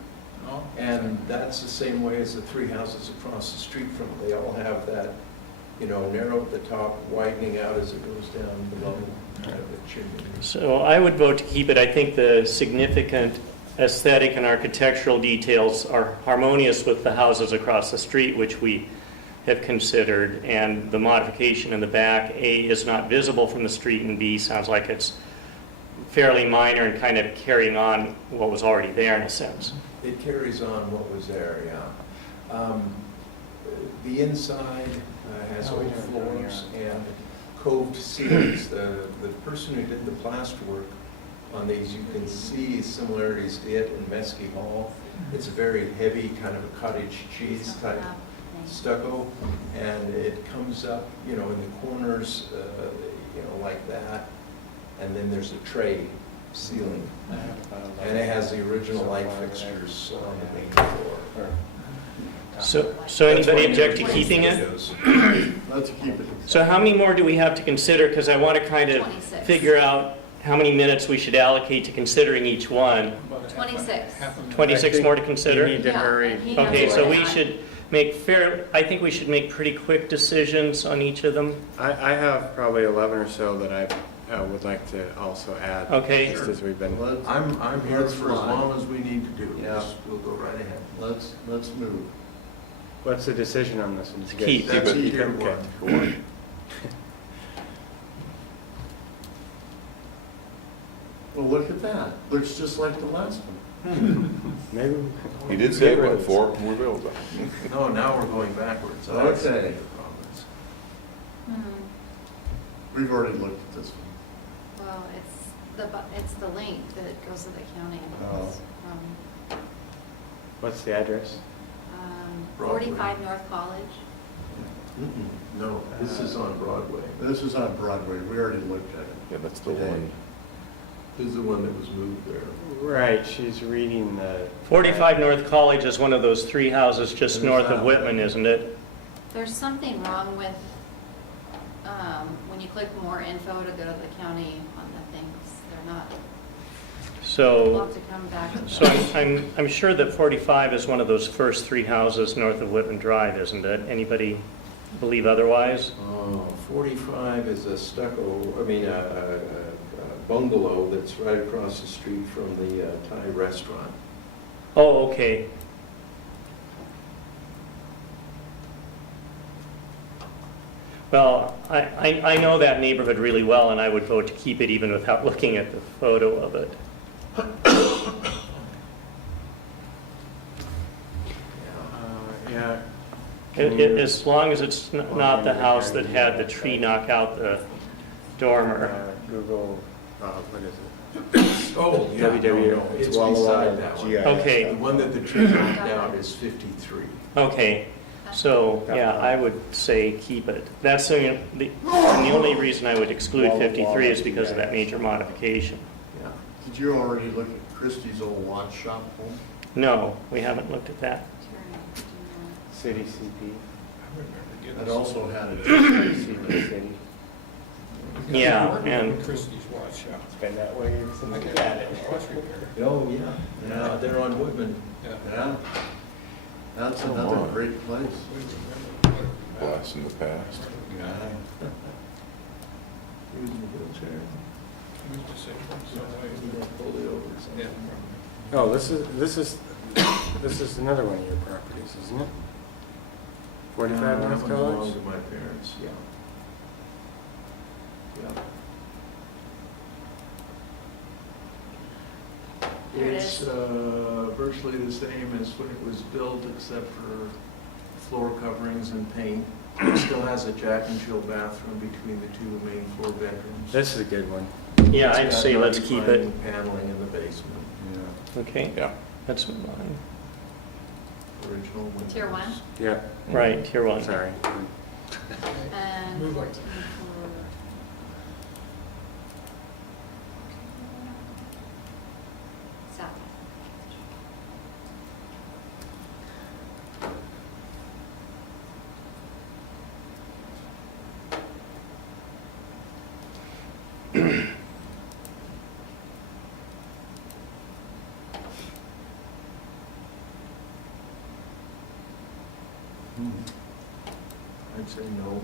Oh, and that's the same way as the 3 houses across the street from it. They all have that, narrow at the top, widening out as it goes down below kind of a chimney. So I would vote to keep it. I think the significant aesthetic and architectural details are harmonious with the houses across the street, which we have considered, and the modification in the back, A, is not visible from the street, and B, sounds like it's fairly minor and kind of carrying on what was already there in a sense. It carries on what was there, yeah. The inside has old floors and coved ceilings. The person who did the plasterwork on these, you can see similarities to it in Mesky Hall. It's a very heavy kind of a cottage cheese type stucco, and it comes up, in the corners, like that. And then there's a tray ceiling, and it has the original light fixtures on the main floor. So anybody object to keeping it? Let's keep it. So how many more do we have to consider? Because I want to kind of 26. figure out how many minutes we should allocate to considering each one. about a half a- 26. half a minute. 26 more to You consider? need to Yeah, hurry. and he Okay, knows so what we I- should I think we should make pretty quick decisions on each of them. I have probably 11 or so that I would like to also add. Okay. Just as we've been. Let's- I'm here let's for as fly. long as we need to do. Yeah. We'll go right ahead. Let's move. What's the decision on this one? Did you guys- Keep. That's it. a tier Okay. one. Go on. Well, look at that. Looks just like the last one. Maybe. He did say about 4 more bills. No, now we're going backwards. So that's Okay. the progress. We've already looked at this one. Well, it's the link that goes to the county. Oh. It's from, What's the address? Broadway. 45 North College. No, this is on Broadway. This is on Broadway. We already looked at it. Yeah, that's the Today. one. This is the one that was moved there. Right, she's reading the. 45 North College is one of those 3 houses just There's north that of one. Whitman, isn't it? There's something wrong with, when you click more info to go to the county on the things, they're not, we'll So, have to come back. with so that. I'm sure that 45 is one of those first 3 houses north of Whitman Drive, isn't it? Anybody believe otherwise? Oh, 45 is a stucco, a bungalow that's right across the street from the Thai restaurant. Oh, okay. Well, I know that neighborhood really well, and I would vote to keep it even without looking at the photo of it. Yeah. Can you- As long as it's not the house that had the tree knock out the dormer. Google, what is it? Oh, yeah, WW, no, it's it's Walla Walla beside that one. GIS. Okay. The one that the tree knocked out is 53. Okay, so, yeah, I would say keep it. That's the only reason I would exclude 53 is because of that major modification. Yeah. Did you already look at Christie's old watch shop home? No, we haven't looked at that. City CP. I remember getting It some- also had a, CP City. we got Yeah, one and- in Christie's watch shop. It's been that way since I we got had it. a watch repair. Oh, yeah. Yeah, they're on Woodman. Yeah. yeah. That's Oh, another wow. great place. We remember. Blast in the past. Yeah. He was in a wheelchair. We used to say, He so, got pulled it over or yeah. something. Oh, this is another one of your properties, isn't it? 45 That North one belonged College? to my parents, yeah. Yeah. There it It's is. virtually the same as when it was built, except for floor coverings and paint. It still has a Jack and Jill bathroom between the 2 main floor bedrooms. This is a good one. Yeah, It's I'd got say let's keep it. non-defined paneling in the basement. Okay, Yeah. that's mine. Original windows. Tier 1? Yeah. Right, tier 1. Sorry. And Move on. 14 for... South. I'd say no.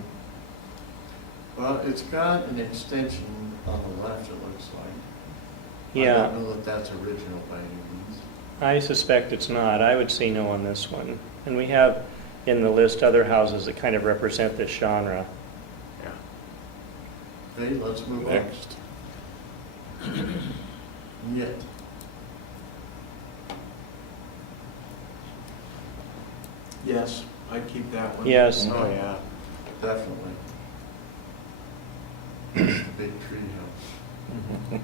Well, it's got an extension on the left, it looks like. I Yeah, don't know that that's original by any means. I suspect it's not. I would say no on this one. And we have in the list other houses that kind of represent this genre. Yeah. Okay, let's move on. Next. Yet. Yes, I'd keep that one. Yes. Oh, yeah. Definitely. Big tree house.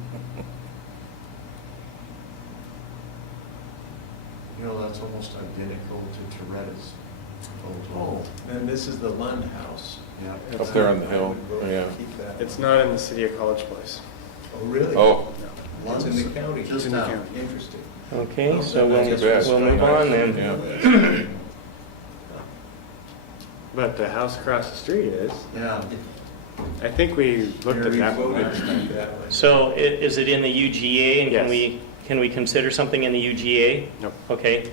You know, that's almost identical to Toretta's old Oh, home. and this is the Lund House. Yeah. Up there on the hill, I would vote to yeah. keep that It's one. not in the city of College Place. Oh, really? Oh, It's in the county. Just in the out. county. Interesting. Okay, so too bad. we'll move on then. Yeah. But the house across the street is. Yeah. I think we looked at Gary that one voted last to time. keep that one. So is it in the UGA, and Yes. can we consider something in the UGA? Nope. Okay.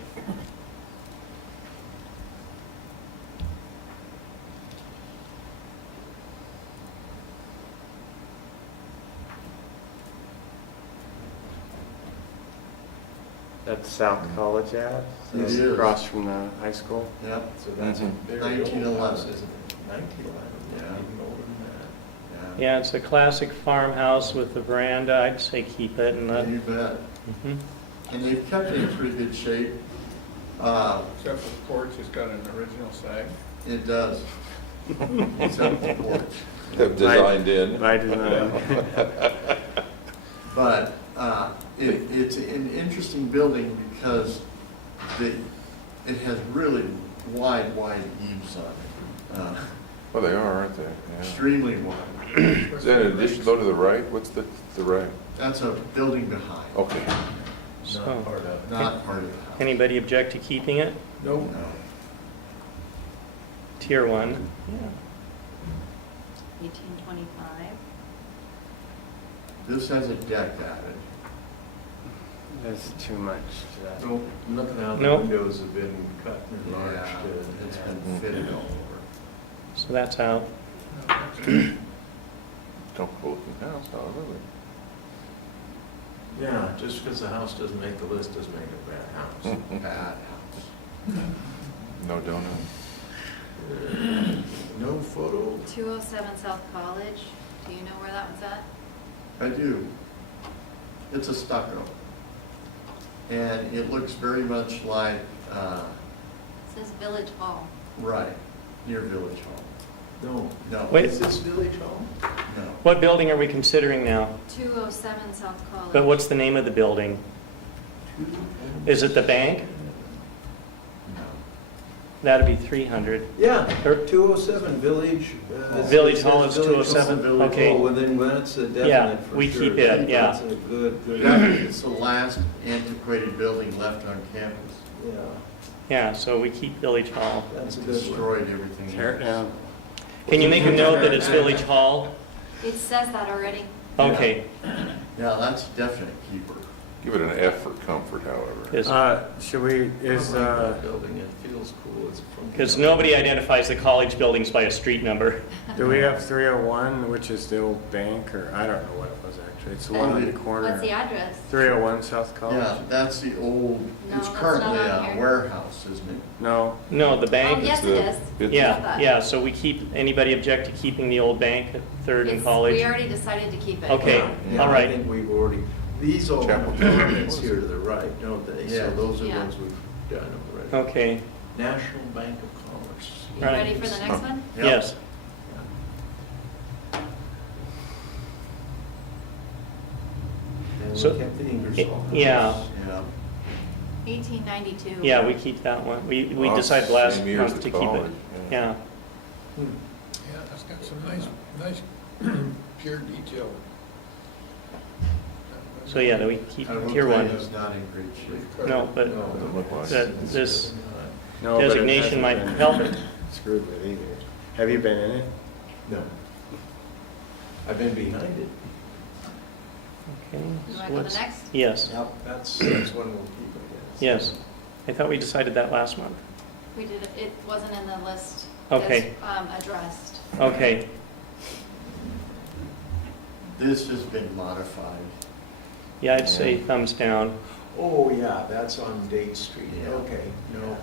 That's South College Ave? So It it's is. across from the high school? Yep, So that's a Mhm. very old 1911. house, isn't it? 1911, Yeah. even older than that. Yeah, it's a classic farmhouse with the veranda. I'd say keep it and let. You bet. Mhm. And they've kept it in pretty good shape. Except for the porch, it's got an original sag. It does. Except the porch. Have designed in. By design. But it's an interesting building because it has really wide eaves on it. Well, they are, aren't they? Yeah. Extremely wide. Is that an addition, though, to the right? What's the right? That's a building behind, Okay. So, Not part of it. not part of the house. anybody object to keeping it? Nope. No. Tier 1. Yeah. 1825. This has a deck added. That's too much to that. Nope, look at how the Nope. windows have been cut and Yeah, enlarged. it's been fitted all over. So that's out. Comfortable-looking house, however. Yeah, just because the house doesn't make the list doesn't make it a bad house. Bad house. No donut. No photo? 207 South College. Do you know where that one's at? I do. It's a stucco. And it looks very much like, It says Village Hall. right, near Village Hall. No. No. Wait. Is this Village Hall? No. What building are we considering now? 207 South College. But what's the name of the building? Is it the bank? No. That'd be 300. Yeah, Or- 207 Village. Village it Hall says is Village 207, Hall. okay. Oh, well, then that's a Yeah, definite for sure. we keep it, yeah. That's a good. It's the last antiquated building left on campus. Yeah, Yeah, so we keep Village Hall. that's a good one. Destroyed everything. Tear it down. Can you make a note that it's Village Hall? It says that already. Okay. Yeah, that's a definite keeper. Give it an F for comfort, however. Should we, is, I like that building, it feels cool. It's from. Because nobody identifies the college buildings by a street number. do we have 301, which is the old bank, or I don't know what it was actually. It's the one on the corner. What's the address? 301 South College? Yeah, that's the old, No, it's that's currently not on a here. warehouse, isn't it? No, No, the Oh, bank. yes, it is. It's- Yeah, yeah, so we keep, anybody object to keeping the old bank at Third and It's- College? We already decided to keep it. Okay. Yeah, all I right. think we've already, these all have Chapel. comments here to the right, don't they? Yeah. So those are Yeah. ones we've done already. Okay, National Bank of Commerce. You Right. ready for the next one? Yep. yes. And So- we kept the Ingersoll House. Yeah. Yeah. 1892. Yeah, we keep that one. We Oh, decided last same year as month the to keep it. college, Yeah, Hmm. Yeah, that's got some nice pure detail. so yeah, we keep I will Tier tell you 1. it's not in great shape. No, but No, Doesn't look like that, it. this no. but it designation hasn't might been help it. Screwed with either. Have you been in it? No. I've been behind it. Okay. You so want to go to the what's- next? Yes, Yep, that's one we'll keep, I guess. yes. I thought we decided that last month. We did, it wasn't in the list. Okay. As, addressed. Okay, This has been modified. yeah, I'd say thumbs down. Oh, yeah, that's on Date Street. Yeah. Okay, no.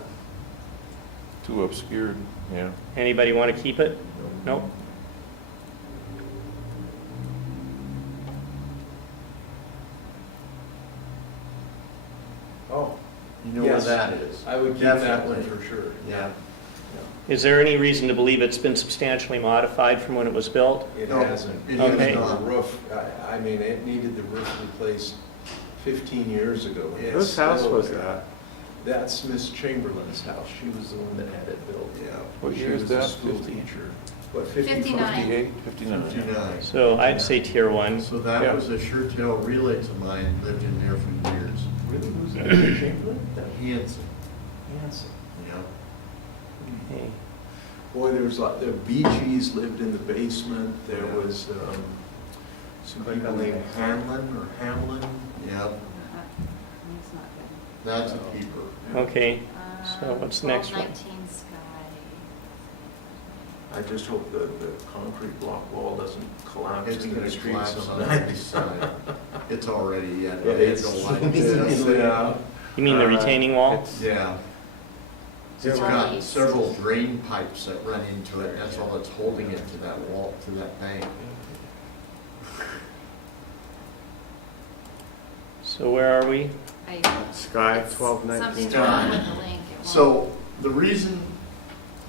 Too obscured, yeah. Anybody want to keep it? Nope. Oh, You know where Yes. that is? I would keep that one Definitely. for sure. Yeah. Is there any reason to believe it's been substantially modified from when it was built? It No, hasn't. it has Even not. the roof, I mean, it needed the roof replaced 15 years ago. and it's Whose house still was there. that? That's Miss Chamberlain's house. She was the one that had it built. Yeah. What She year is was a that? school 50? teacher. What, 59. 58, 59. 59. So I'd say Tier 1. So Yeah. that was a sure-tail relays of mine, lived in there for years. Really, who's that? Chamberlain? Hanson. Hanson. Yeah. Okay. Boy, there was like, the Bee Gees lived in the basement. There was some people named Hanlon or Hamlin. Yep, It's not good. that's a keeper. Okay, so what's the next one? 1219 Sky. I just hope the concrete block wall doesn't collapse It's in gonna the street collapse on sometime. the east side. It's already, yeah, Yeah, they don't like this. Yeah. You mean the retaining wall? It's- Yeah. It's got several drain pipes that run into it, and that's all that's holding it to that wall, to that bank. So where are we? Sky, It's- 1219. Something's wrong with the link. It won't- So the reason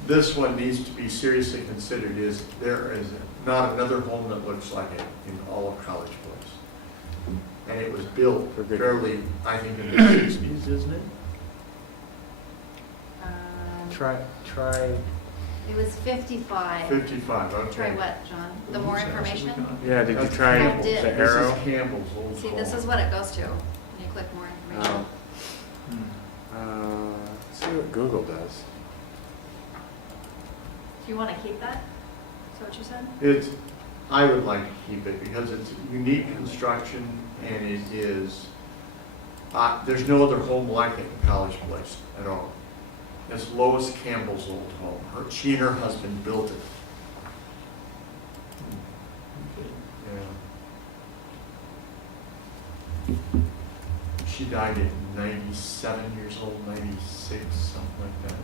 this one needs to be seriously considered is there is not another home that looks like it in all of College Place. And it was built fairly, I think, in the 60s, isn't it? Try, It was 55. 55, okay. Try what, John? The more information? yeah, did you That's try Campbell's. I did. the arrow? This is Campbell's old home. See, this is what it goes to when you click more information. Let's see what Google does. Do you want to keep that? Is that what you said? It's, I would like to keep it because it's unique construction and it is, there's no other home like it in College Place at all. It's Lois Campbell's old home. She and her husband built it. Yeah. She died at 97 years old, 96, something like that.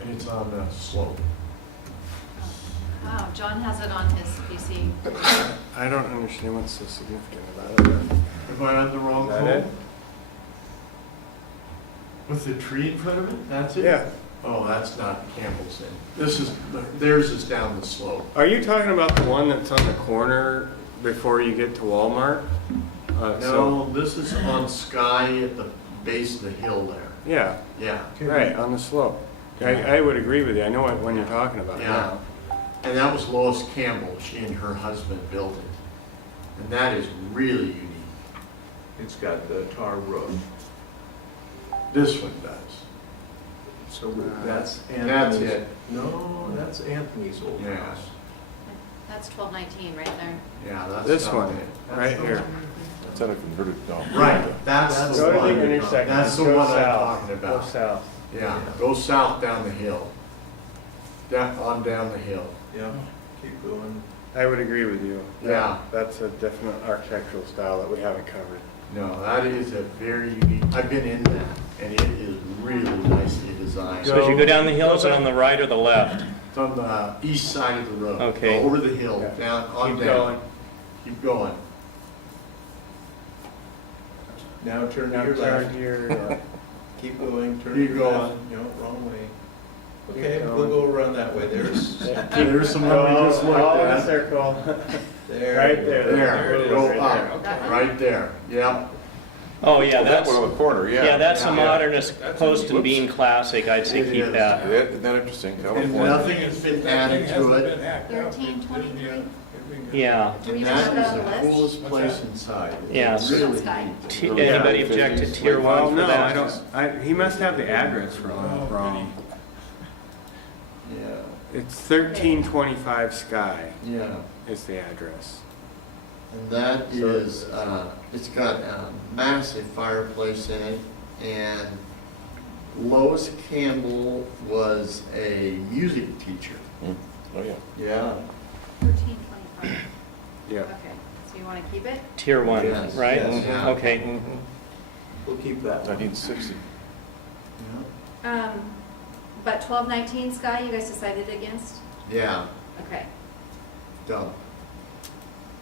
And it's on the slope. Wow, John has it on his PC. I don't understand what's so significant about it. Am I on the wrong Is that home? it? With the tree in front of it? That's it? Yeah. Oh, that's not Campbell's then. This is, theirs is down the slope. Are you talking about the one that's on the corner before you get to Walmart? No, this is on Sky at the base of the hill there. Yeah, Yeah. right, on the slope. I would agree with you. I know what one you're talking about Yeah. now. And that was Lois Campbell. She and her husband built it. And that is really unique. It's got the tar roof. This one does. So that's That's Anthony's. it. No, that's Anthony's old Yeah. house. That's 1219 right there. Yeah, that's This not one, it. right here. It's on a converted dump. Right, that's the Go to one. the intersection. That's the Go one I'm south. talking Go about. south. Yeah, go south down the hill. On down the hill. Yeah, keep going. I would agree with you. Yeah. That's a definite architectural style that we haven't covered. No, that is a very unique, I've been in that, and it is really nicely designed. So as you go down the hill, is it on the right or the left? It's on the east side of the road. Okay. Go over the hill, Yeah. down, on Keep down. going. Keep going. Now turn to Now your turn left. to your, Keep going, turn Keep to your left. going. No, wrong way. Keep Okay, going. we'll go around that way. There's, There's some one we just looked all in a at. circle. there. Right there. There, go Right up, there. right there, yep. Oh, yeah, Well, that that's, one on the corner, yeah. yeah, that's a Yeah. modernist That's a- post and beam classic. I'd say It keep is. that. Yeah, isn't that interesting? And California. nothing has been added to it. 1323? Yeah. Do we And just have that that is on the the list? coolest place inside. It's Yeah, so- really Sky. neat. Anybody object to tier Well, one for no, that? I don't, he must have the address wrong. Yeah, It's 1325 Sky yeah. is the address. And that is, it's got a massive fireplace in it, and Lois Campbell was a music teacher. Oh, yeah. Yeah. 1325. Yeah. Okay, so you want to keep it? Tier one, Yes, right? yes, yeah. Okay. We'll keep that one. 1960. But 1219 Sky, you guys decided against? Yeah, Okay. dump.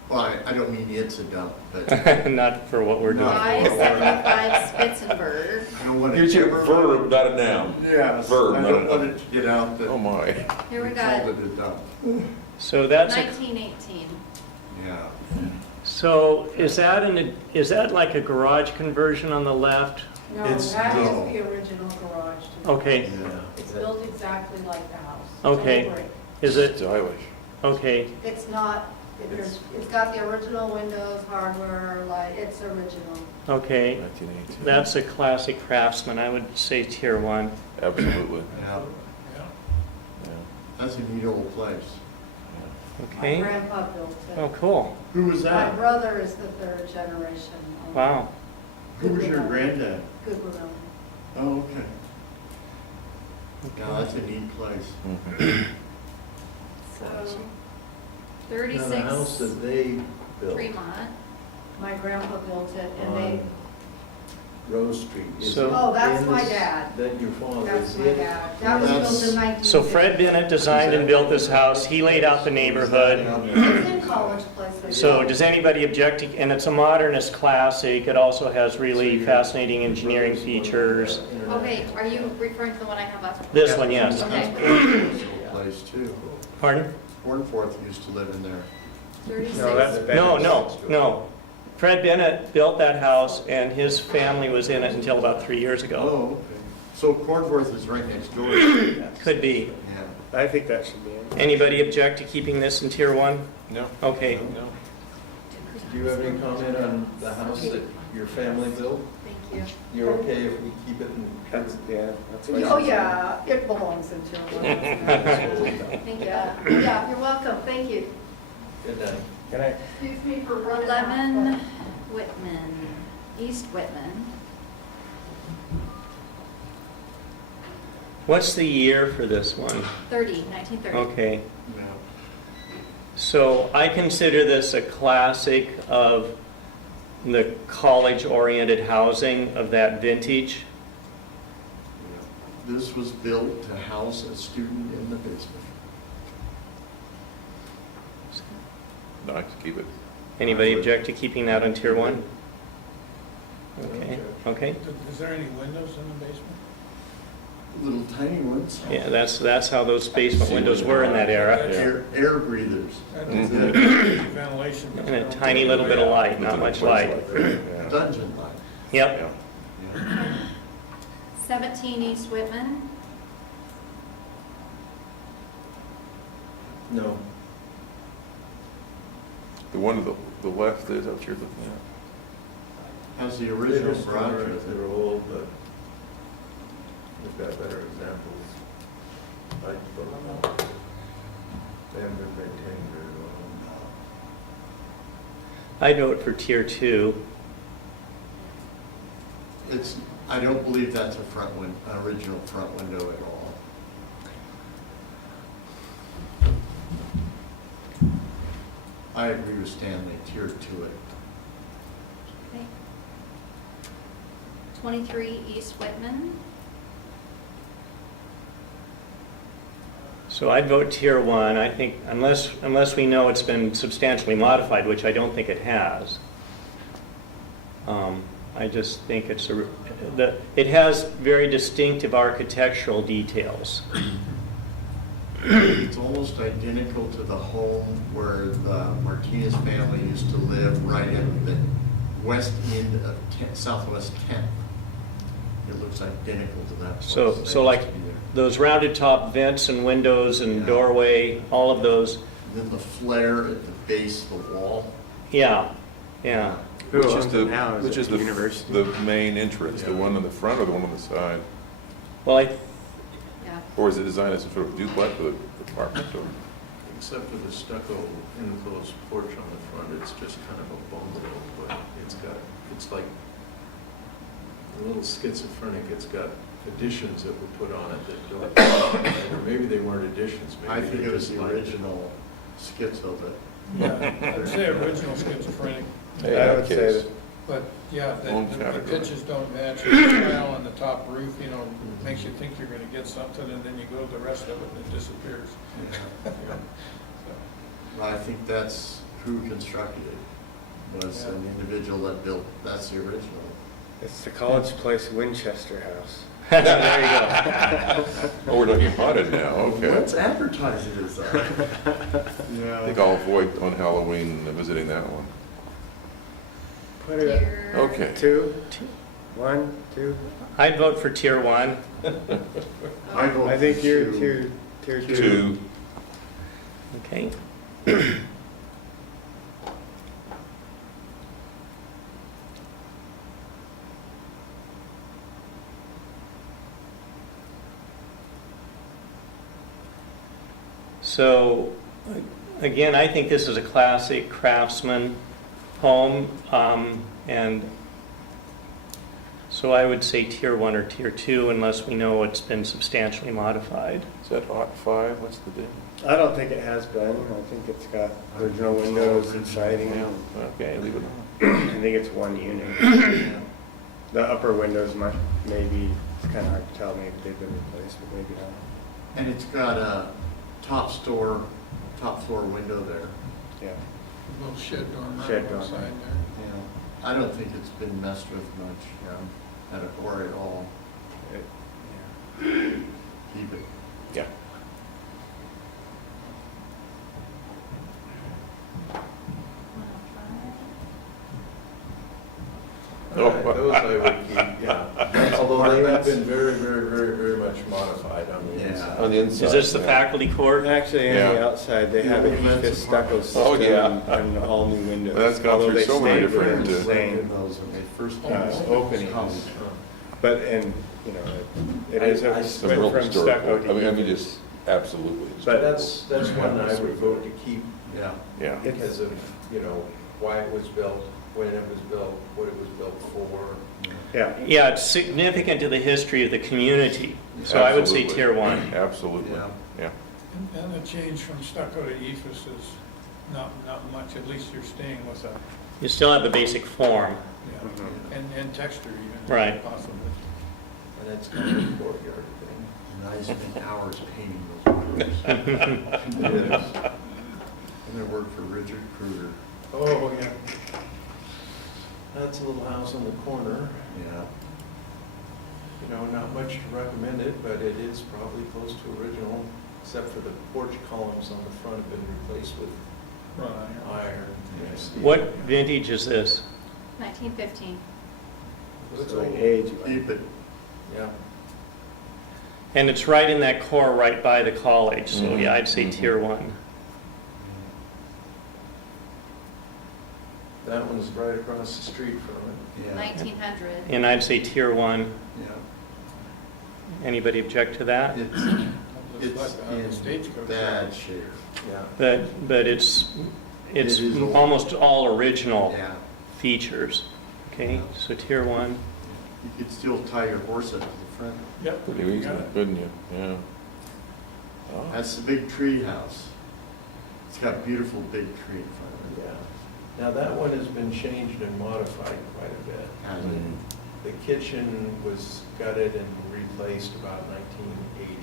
Well, I don't mean it's a dump, but Not for what we're doing. 575 Spitzenberg. I don't want to. Here's your verb, not a noun. Yes, Verb, I not don't a- want it to get out that. Oh, my. Here we called got it a dump. So that's, a 1918. Yeah. so is that like a garage conversion on the left? No, It's- that no. is the original garage. Okay, Yeah. It's built exactly like the house. Okay. Totally brick. is it, Stylish. okay, It's not, it's got the original windows, hardware, light, it's original. okay. 1918. That's a classic Craftsman. I would say tier one. Absolutely. Yeah, Yeah. that's a neat old place. My Okay. grandpa built Oh, it. cool. Who was My that? brother is the third generation. Wow. Who was your granddad? Goodwill. Oh, okay. Yeah, that's a neat place. Mhm. So, Now, the house 36 that they built Fremont. My grandpa built it and they, on Rose Street. is So- it Oh, that's in my this- dad. That your father, that's is my it? dad. That was That's- built in 1950. So Fred Bennett designed and built this house. He laid out the neighborhood. It's in College Place. I So think. does anybody object to, and it's a modernist classic, it also has really fascinating engineering features. Okay, are you referring to the one I have last? This one, yes. Okay. Place too. Pardon? Hornforth used to live in there. 36. No, that's No, Bennett's. no. Fred Bennett built that house, and his family was in it until about 3 years ago. Oh, okay. So Hornforth is right next door. Could be. Yeah. I think that should be in. Anybody object to keeping this in Tier 1? No. Okay. No. Do you have any comment on the house that your family built? Thank you. You're okay if we keep it in? That's, yeah, that's what. Oh, yeah, it belongs in Tier 1. Thank you. Yeah, you're welcome, thank you. Good night. Can I, Excuse me for running. 11 Whitman, East Whitman. What's the year for this one? 1930. Okay. Yeah. So I consider this a classic of the college-oriented housing of that vintage. This was built to house a student in the basement. No, I can keep it. Anybody object to keeping that on Tier 1? Okay, okay. Is there any windows in the basement? Little tiny ones. Yeah, that's how those basement windows were in that era. Air breathers. That Mhm. is ventilation. And a tiny little bit of light, not much light. Yeah. Dungeon light. Yep. Yeah. 17 East Whitman. No. The one to the left is what you're looking at. Has the original They're garage smaller, with they're it. old, but we've got better examples. I don't know. They haven't been maintained very well. I'd vote for Tier 2. I don't believe that's an original front window at all. I agree with Stanley, Tier 2 it. Okay. 23 East Whitman. So I'd vote Tier 1. I think unless we know it's been substantially modified, which I don't think it has. I just think it has very distinctive architectural details. It's almost identical to the home where the Martinez family used to live right at the west end of Southwest 10th. It looks identical to that place. So That like used to be there. those rounded top vents and windows and Yeah. doorway, all of those. Then the flare at the base of the wall. Yeah, yeah. Who Which is owns the, it now? Is which it is the university? the main entrance, the Yeah. one on the front or the one on the side? Well, Yeah. Or is it designed as a sort of duplex with an apartment or? Except for the stucco enclosed porch on the front, it's just kind of a bungalow, but it's like a little schizophrenic. It's got additions that were put on it that don't, or maybe they weren't additions. I maybe think they it was just the liked original schizo that, Yeah, I'd say original schizophrenic, I would say that. but yeah, Own the category. pitches don't match. The tile on the top roof, makes you think you're gonna get something, and then you go to the rest of it and it disappears. So, I think that's who constructed it, was an individual that built, that's the original. It's the College Place Winchester House. there you go. Oh, we're looking haunted now, okay. Let's advertise it as that. I think I'll avoid on Halloween visiting that one. Put it Tier. Okay. 2, 1, 2. I'd vote for Tier 1. I vote I think for you're two. tier 2. 2. Okay. So, again, I think this is a classic craftsman home, and So I would say tier 1 or tier 2 unless we know it's been substantially modified. Is that hot 5? What's the deal? I don't think it has been. I think it's got original windows and siding. Okay, leave it. I think it's one unit. The upper windows might, maybe, it's kind of hard to tell, maybe they've been replaced, but maybe not. And it's got a top floor window there. Yeah. Little shed dormer Shed dormer. outside there. I don't think it's been messed with much, or at all. It- Keep it. Yeah. All right, those I would keep, yeah. Although they have been very, very, very, very much modified on the Yeah. inside. On the inside. Is this the yeah. faculty court? Actually, on the Yeah. outside, they have a Hefis stucco system Oh, yeah. and all new windows. That's gone Although through they so many stayed different, within the uh, same, Those when they first openings. But, and, you know, it is, I- it Some went real from stucco historical, to. I mean, just absolutely. But that's one I would vote to keep, Yeah. Yeah. because of, why it was built, when it was built, what it was built for. Yeah. Yeah, it's significant to the history of the community. So I would say Absolutely. tier 1. Absolutely, Yeah. yeah. And the change from stucco to ephes is not much, at least you're staying with a, You still have the basic form. yeah, and texture even. Right. Possibly. And that's kind of a courtyard thing. And I spent hours painting those windows. It is. And I worked for Richard Kruger. Oh, yeah. That's a little house on the corner. Yeah. Not much to recommend it, but it is probably close to original, except for the porch columns on the front have been replaced with Right. iron. What vintage is this? 1915. Looks So, like age. Keep it. Yeah. And it's right in that core right by the college, so Mhm. yeah, I'd say Mhm. tier 1. That one's right across the street from it. Yeah. 1900. And I'd say tier 1. Yeah. Anybody object to that? It's Looks like the in stagecoach. bad shape. Yeah. But it's It is old. almost all original Yeah. features. Okay, so tier 1. You could still tie your horse up to the front. Yep. Pretty you easy, got it. couldn't you? Yeah. Oh. That's the big tree house. It's got a beautiful big tree in front of it. Yeah. Now, that one has been changed and modified quite a bit. Has it? Mm. The kitchen was gutted and replaced about 1980.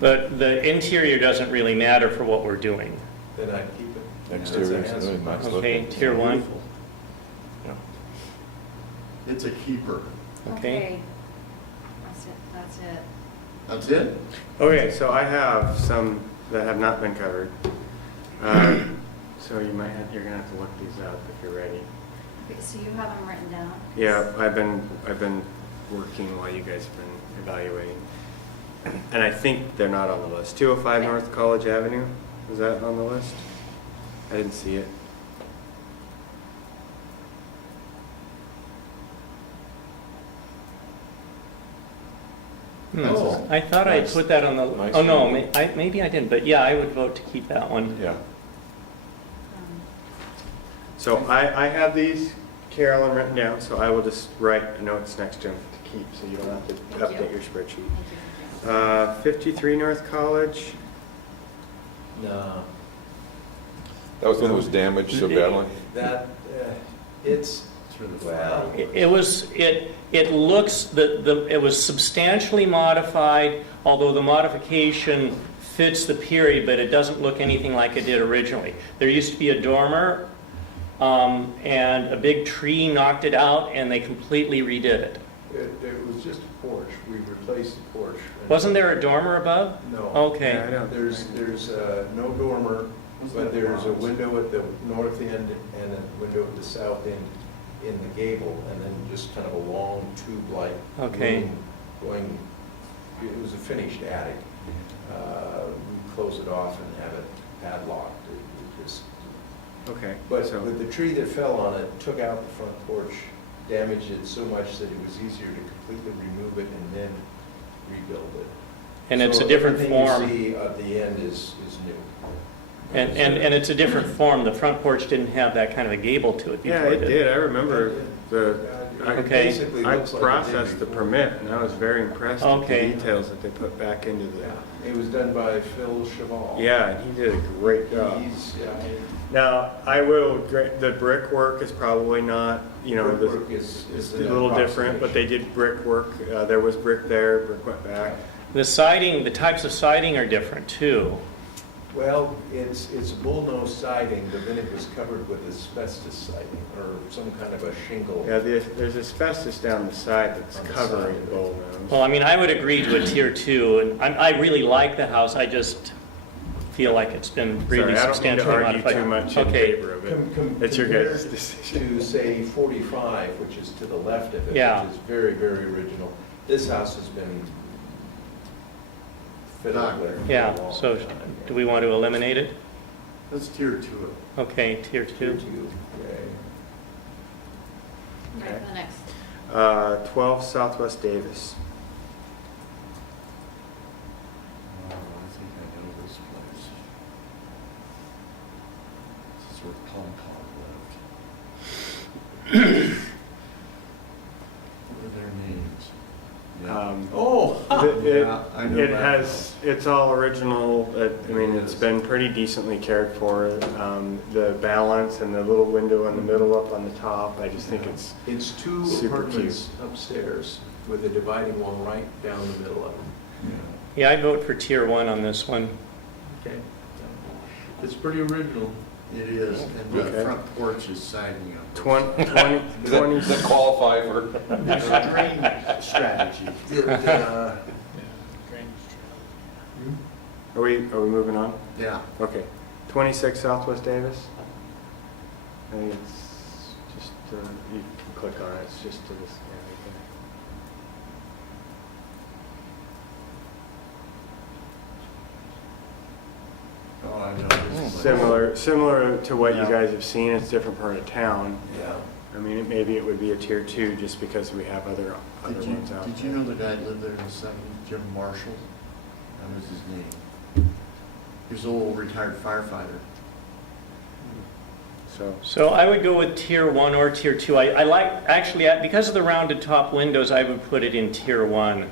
But the interior doesn't really matter for what we're doing. Then I'd keep it. Exterior It's a is really handsome nice house. Okay, looking. tier 1. Beautiful. Yeah. It's a keeper. Okay. That's it. That's it? Okay, so I have some that have not been covered. So you're gonna have to look these up if you're ready. Okay, so you have them written down? Yeah, I've been working while you guys have been evaluating. And I think they're not on the list. 205 Okay. North College Avenue, is that on the list? I didn't see it. Oh. I thought I Nice. put that on the, Nice oh no, one. maybe I didn't, but yeah, I would vote to keep that one. Yeah. Um, So I have these, Carolyn, written down, so I will just write notes next to them to keep, so you don't have to Thank you. update your spreadsheet. Thank you. 53 North College, No. That was when it was damaged so badly? That, it's, Through the well, It was, it looks, it was substantially modified, although the modification fits the period, but it doesn't look anything like it did originally. There used to be a dormer, and a big tree knocked it out, and they completely redid it. it was just a porch. We replaced the porch. Wasn't there a dormer above? No. Yeah, I Okay, don't- There's no dormer, but there's a window at the north end and a window at the south end in the gable, and then just kind of a long tube-like Okay. room going, it was a finished attic. We close it off and have it padlocked. It just, okay. but so the tree that fell on it took out the front porch, damaged it so much that it was easier to completely remove it and then rebuild it. and it's So a different everything form. you see at the end is new. And it's a different form. The front porch didn't have that kind of a gable to it before Yeah, it did. I remember It did. It Okay. basically I looks like it did processed the before. permit, and I was very impressed with Okay. the details that they put back into the, Yeah, it was done by Phil Cheval. yeah, and he did a great job. Now, I will, the brickwork is probably not, you know, Brickwork the- is it's a an little different, but they did brickwork. There was brick there, brick went back. The siding, the types of siding are different too. Well, it's bullnose siding, but then it was covered with asbestos siding or some kind of a shingle. Yeah, there's asbestos down the side that's On the covering side. the bullnose. Well, I mean, I would agree to a tier 2, and I really like the house, I just feel like it's been really Sorry, I don't mean to substantially argue modified. too much in Okay. favor of it. It's It's your guys' decision. To say 45, which is to the left of it, Yeah. which is very, very original. This house has been fiddled with. for a Yeah, long so time. do we want to eliminate it? Let's tier 2 it. Okay, tier 2. Okay. Right, for the next. 12 Southwest Davis. Oh, I think I know this place. This is where Pom Pom lived. What are their names? Yeah. Oh, Yeah, I know It that has, it's all original. I mean, it's been pretty decently cared for. The balance and the little window in the middle up on the top, I just think it's, it's two Super apartments upstairs with a dividing wall right down the middle of them. Yeah, I vote for tier 1 on this one. Okay. It's pretty original. It is, and the Okay. front porch is sagging up. 20, Does that qualify for? Drain strategy. It, Yeah, drainage. are we moving on? Yeah. Okay. 26 Southwest Davis. I think it's just, you can click on it, it's just to this, yeah, Oh, I know this right place. there. Similar to what you Yeah. guys have seen, it's a different part of town. yeah. I mean, maybe it would be a tier 2 just because we have other Did you, ones out did there. you know the guy that lived there in the 70s, Jim Marshall? That was his name. He was an old retired firefighter. So, I would go with tier 1 or tier 2. I like, actually, because of the rounded top windows, I would put it in tier 1.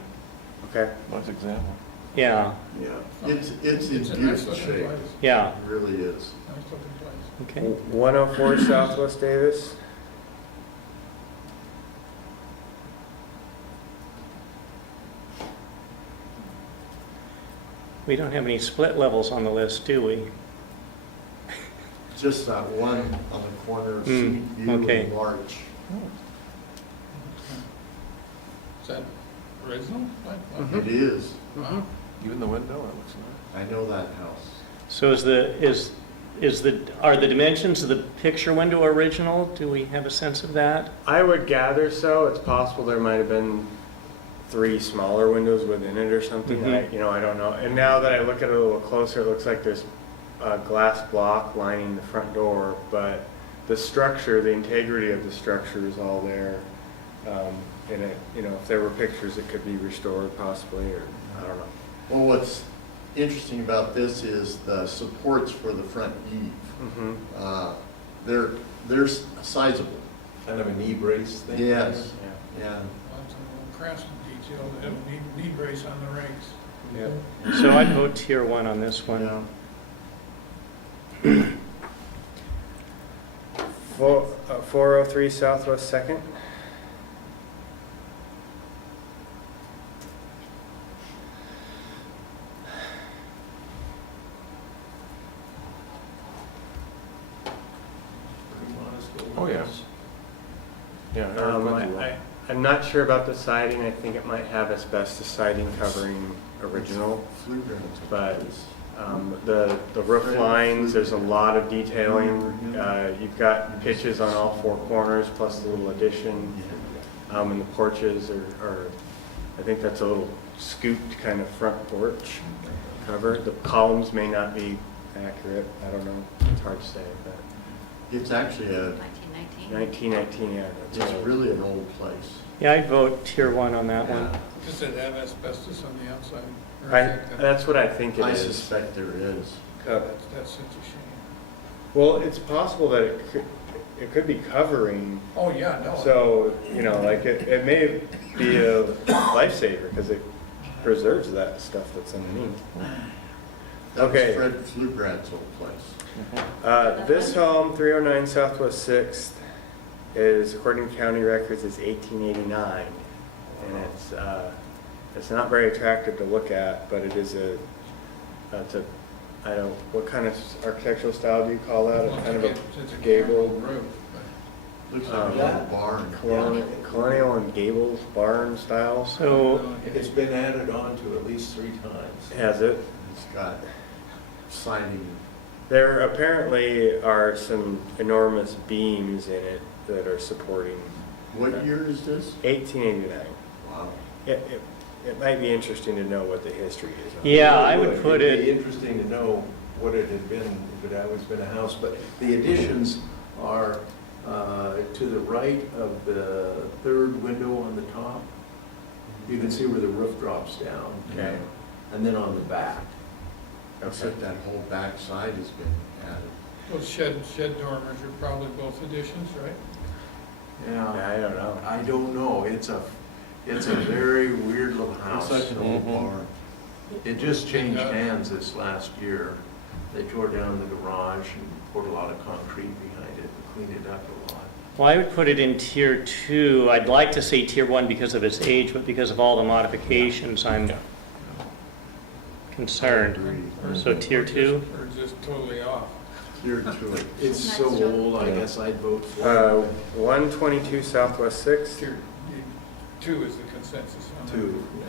okay. Nice example. Yeah, Yeah. It's in It's a nice beautiful looking shape. place, yeah, It really is. nice looking place. okay. 104 Southwest Davis. We don't have any split levels on the list, do we? Just that one on the corner of Hmm, Scenic View okay. and Larch. Is that original? Mhm. It is. Wow. Even the window, it looks nice. I know that house. So are the dimensions of the picture window original? Do we have a sense of that? I would gather so. It's possible there might have been 3 smaller windows within it or something. Mhm. I don't know. And now that I look at it a little closer, it looks like there's a glass block lining the front door, but the structure, the integrity of the structure is all there. And it, if there were pictures, it could be restored possibly, or I don't know. Well, what's interesting about this is the supports for the front eave. Mm-hmm. They're sizable. Kind of a knee brace thing. Yes, Yeah. yeah. Lots of little craftsman detail, they have a knee brace on the rakes. Yeah. So I'd vote tier 1 on this one. Yeah. 403 Southwest Second. Pretty modest little Oh, yeah. house. Yeah. I'm not sure about the siding. I think it might have asbestos siding covering original. Flue grounds. But the roof lines, there's a lot of detailing. You've got pitches on all 4 corners, plus the little addition. And the porches are, I think that's a little scooped kind of front porch cover. The columns may not be accurate. I don't know. It's hard to say, but It's actually 1919. 1919, yeah. it's That's right. really an old place. Yeah, I'd vote tier 1 on that one. Does it have asbestos on the outside? Or is that- That's what I think it I is. suspect there is. That's such a shame. Well, it's possible that it could be covering, Oh, yeah, no. so, you know, like it may be a lifesaver because it preserves that stuff that's underneath. That was Okay. Fred Flugrad's old place. This home, 309 Southwest 6th, is, according to county records, is 1889. And it's not very attractive to look at, but it is it's a, I don't, what kind of architectural style do you call that? Well, Kind of a it's a gable, roof. Looks like a little barn. colonial and gable barn style. So, It's been added on to at least 3 times. Has it? It's got siding. There apparently are some enormous beams in it that are supporting What year is this? 1889. Wow. It might be interesting to know what the history is. on it. yeah, I would put It'd be it, interesting to know what it had been, if it had always been a house, but the additions are to the right of the 3rd window on the top. You can see where the roof drops down. Okay. And then on the back. Except that whole back side has been added. Those shed dormers are probably both additions, right? Yeah, I don't know. I don't know, it's a very weird little It's house. like an old barn. It just changed hands this last year. They tore down the garage and poured a lot of concrete behind it and cleaned it up a lot. well, I would put it in tier 2. I'd like to say tier 1 because of its age, but because of all the modifications, I'm concerned. Agreed. So tier 2? Or just totally off. Tier 2. It's so Nice job. old, I guess I'd vote for it. 122 Southwest 6th. Tier 2 is the consensus on that. 2, yeah.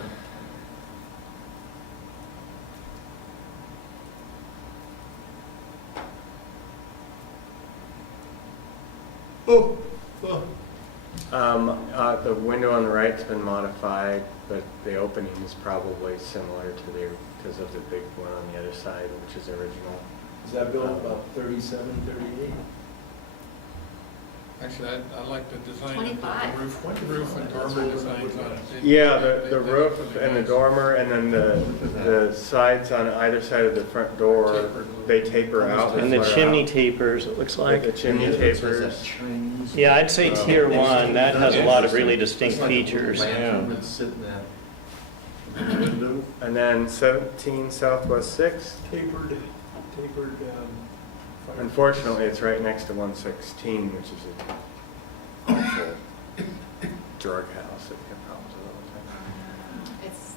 Oh, The window on the right's been modified, but the opening is probably similar to because of the big one on the other side, which is original. Is that built about 37, 38? Actually, I like the design of 25. the roof and dormer designs on it. Yeah, They the look roof really and the nice. dormer, and then the sides on either side of the front door, they taper out. And the flare chimney out. tapers, it looks like. The chimney It says that tapers. Chinese. Yeah, I'd say tier 1. That has a lot of really distinct features. Lantern that's sitting at the window. And then 17 Southwest 6th. Tapered, fire. Unfortunately, it's right next to 116, which is an awful drug house that we have problems with all the time. It's,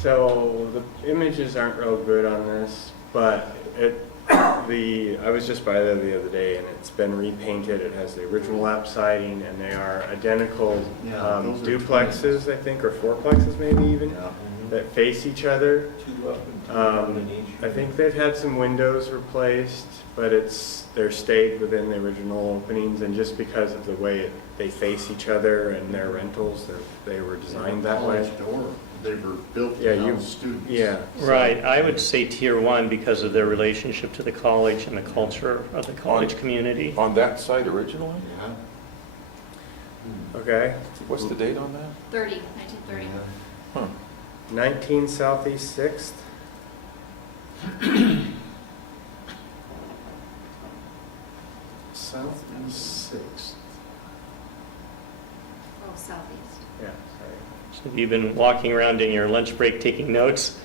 So the images aren't real good on this, but I was just by there the other day and it's been repainted. It has the original lap siding and they are identical Yeah, those are duplexes, I think, or fourplexes maybe even, Yeah. that face each other. 2 up and 2 down in each. I think they've had some windows replaced, but they're stayed within the original openings, and just because of the way they face each other and their rentals, they were designed that way. College dorm. They were built Yeah, to you- house students. Yeah. Right, I would say tier 1 because of their relationship to the college and the culture of the college community. On that site originally? Yeah. Okay. What's the date on that? 1930. Huh. 19 Southeast 6th. South and Sixth. Oh, southeast. Yeah, So you've been walking around in your lunch break taking notes?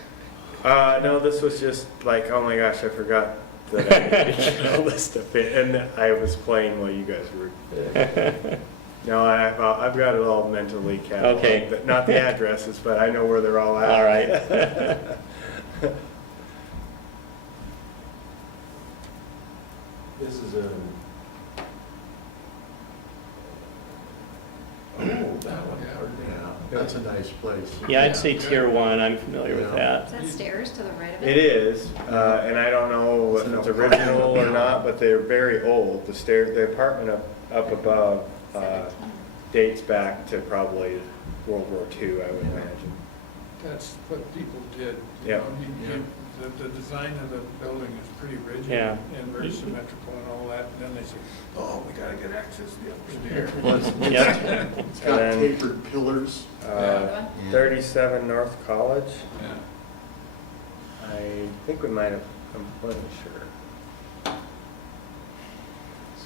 sorry. No, this was just like, oh my gosh, I forgot that I did all this stuff in, and I was playing while you guys were. No, I've got it all mentally cataloged. Okay. But not the addresses, but I know where they're all at. All right. This is a. Oh, that one. Yeah, that's a nice place. Yeah, I'd say tier 1. I'm familiar with that. Is that stairs to the right of It it? is, and I don't know if it's original or not, but they're very old. The apartment up above 17. dates back to probably World War II, I would imagine. That's what people did. You Yeah. know, the design of the building is pretty rigid Yeah. and very symmetrical and all that. And then they say, oh, we gotta get access to the upstairs. Well, Yeah. It's got And then- tapered pillars. Yeah. 37 North College. Yeah. I think we might have, I'm not sure.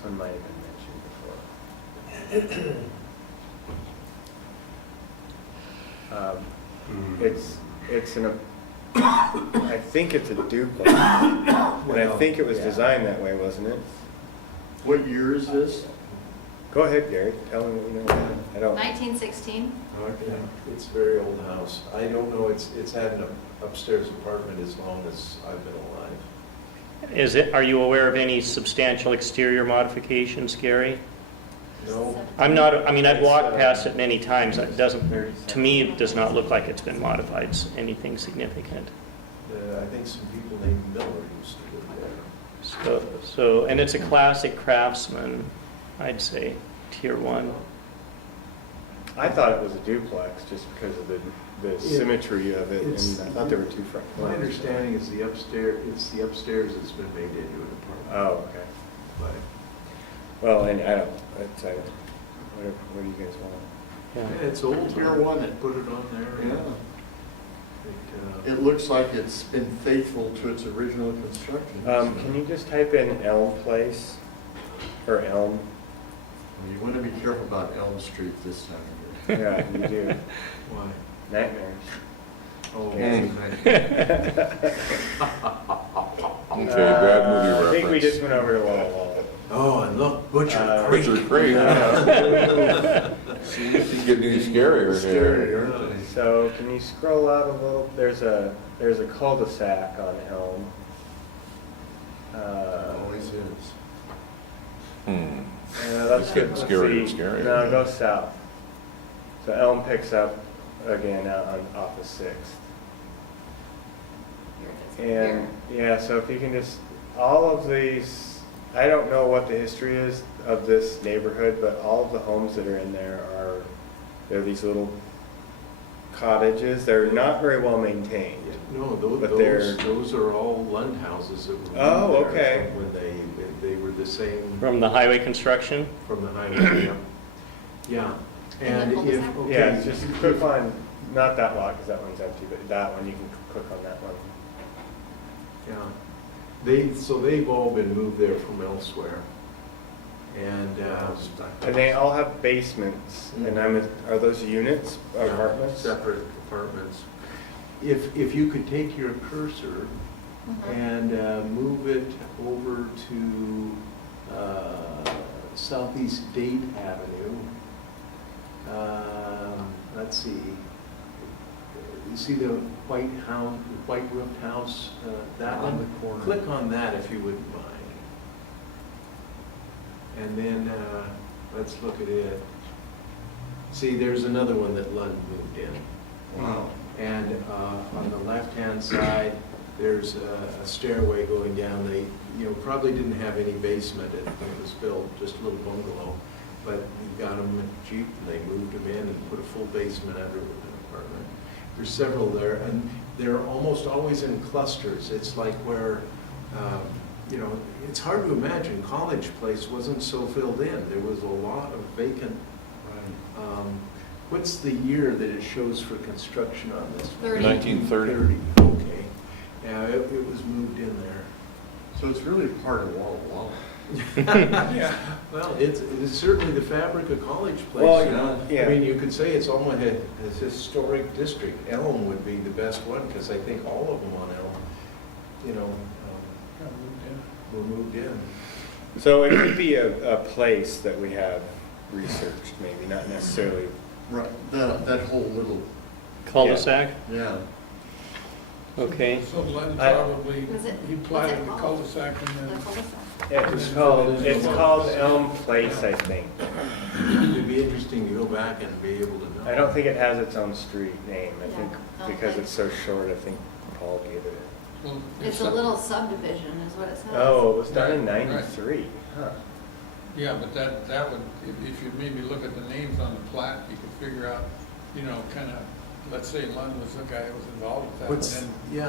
one might have been mentioned before. It's an, I think it's a duplex, and I think it was designed that way, wasn't it? What year is this? Go ahead, Gary, tell me what you know. I don't. 1916. Okay, it's a very old house. I don't know, it's had an upstairs apartment as long as I've been alive. Are you aware of any substantial exterior modifications, Gary? No, I'm not, I mean, I've walked past it many times. It doesn't, to me, it does not look like it's been modified, anything significant. I think some people named Miller used to live there. So, and it's a classic craftsman, I'd say, tier 1. I thought it was a duplex just because of the symmetry of it, and I thought there were two front My doors. understanding is it's the upstairs that's been made into an apartment. Oh, okay. But Well, and I don't, what do you guys want? Yeah. yeah, it's old. Tier 1. They put it on there. Yeah. It, It looks like it's been faithful to its original construction. Can you just type in Elm Place, or Elm? You want to be careful about Elm Street this time of year. Yeah, you do. Why? Nightmares. Oh, Yeah. Okay, bad movie I think we reference. just went over to Walla Walla. Oh, and look, Butcher Creek. Butcher Creek. It's getting any scarier Scary, here. aren't they? So can you scroll out a little? There's a cul-de-sac on Elm. Always is. That's good. It's Let's getting scarier and see. scarier. No, go south. So Elm picks up again out on off of 6th. And yeah, so if you can just, all of these, I don't know what the history is of this neighborhood, but all of the homes that are in there they're these little cottages. They're not very well maintained. No, But they're- those are all Lund houses that were moved Oh, there okay. When they were the same From the highway construction? from the highway, yeah. Yeah, And and the if, cul-de-sac? okay. Yeah, just click on, not that lot, because that one's empty, but that one, you can click on that one. Yeah, so they've all been moved there from elsewhere. And, And they all have basements, and are those units, apartments? separate apartments. If you could take your cursor and move it over to Southeast Date Avenue. Let's see. You see the white roofed house, that On one? the corner. Click on that if you wouldn't mind. And then, let's look at it. See, there's another one that Lund moved in. Wow. And on the left-hand side, there's a stairway going down. They, probably didn't have any basement when it was built, just a little bungalow. But you got them cheap, and they moved them in and put a full basement under with an apartment. There's several there, and they're almost always in clusters. It's like where, it's hard to imagine College Place wasn't so filled in. There was a lot of vacant. What's the year that it shows for construction on this? 30. 1930. Okay. Yeah, it was moved in there. So it's really part of Walla Walla. Yeah. Well, it's certainly the fabric of College Place. Well, I mean, you could say it's almost a historic district. Elm would be the best one, because I think all of them on Elm, were moved in. So it could be a place that we have researched, maybe, not necessarily. Right, that whole little, Cul-de-sac? yeah. Okay. So Len I- probably, Was it- he what's platted it the called? cul-de-sac and The then. cul-de-sac. It's called Elm Place, I think. It'd be interesting to go back and be able to know. I don't think it has its own street name. I Yeah, think Elm because Place. it's so short, I think Paul gave it. Well, It's a little subdivision is what it says. Oh, it was done in Right, right. '93. Huh. Yeah, but that would, if you maybe look at the names on the plat, you could figure out, kind of, let's say Lund was the guy who was involved with that. What's and the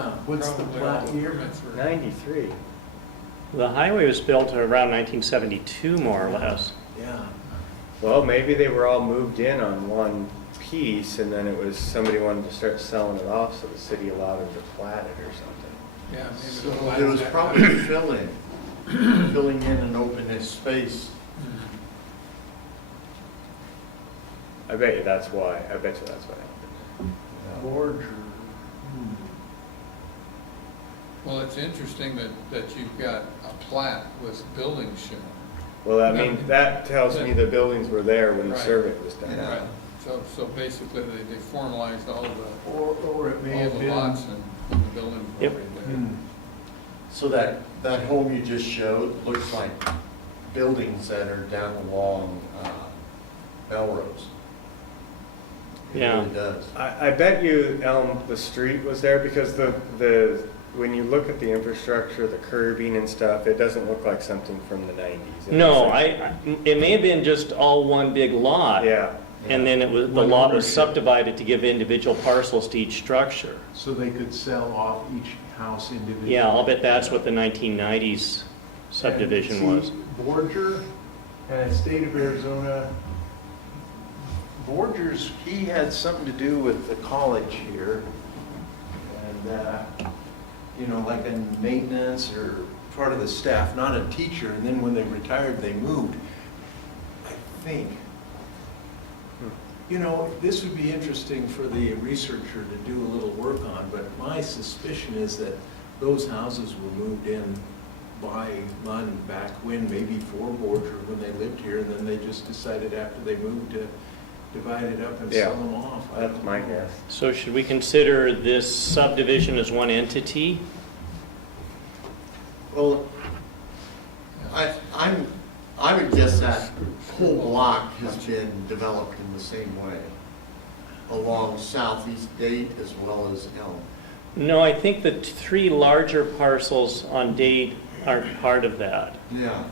probably plat all the year? permits were- '93. The highway was built around 1972, more or less. Yeah. Well, maybe they were all moved in on one piece, and then it was somebody wanted to start selling it off, so the city allowed them to plat it or something. Yeah, maybe. So the plat there was that- probably fill-in. filling in an open space. I bet you that's why, I bet you that's what happened. Border. Well, it's interesting that you've got a plat with buildings shown. Well, I mean, that tells me the buildings were there when the Right. survey was done. Yeah. Right. So basically, they formalized all Or it may all have the been. lots and the buildings were Yep. already there. Hmm. So that home you just showed looks like buildings that are down along Melrose. It Yeah. really does. I bet you the street was there because when you look at the infrastructure, the curbing and stuff, it doesn't look like something from the 90s. No, it may have been just all one big lot. Yeah, And then the One lot was ownership. subdivided to give individual parcels to each structure. So they could sell off each house individually. Yeah, I'll bet that's what the 1990s subdivision And was. see, Borger and the state of Arizona, Borger's, he had something to do with the college here. And, like in maintenance or part of the staff, not a teacher. And then when they retired, they moved, I think. This would be interesting for the researcher to do a little work on, but my suspicion is that those houses were moved in by Munn back when, maybe for Borger, when they lived here, and then they just decided after they moved to divide it up and Yeah. sell them off. I that's don't my know. guess. So should we consider this subdivision as one entity? Well, I would guess that whole block has been developed in the same way, along Southeast Date as well as Elm. No, I think the three larger parcels on Dade aren't part of that. Yeah.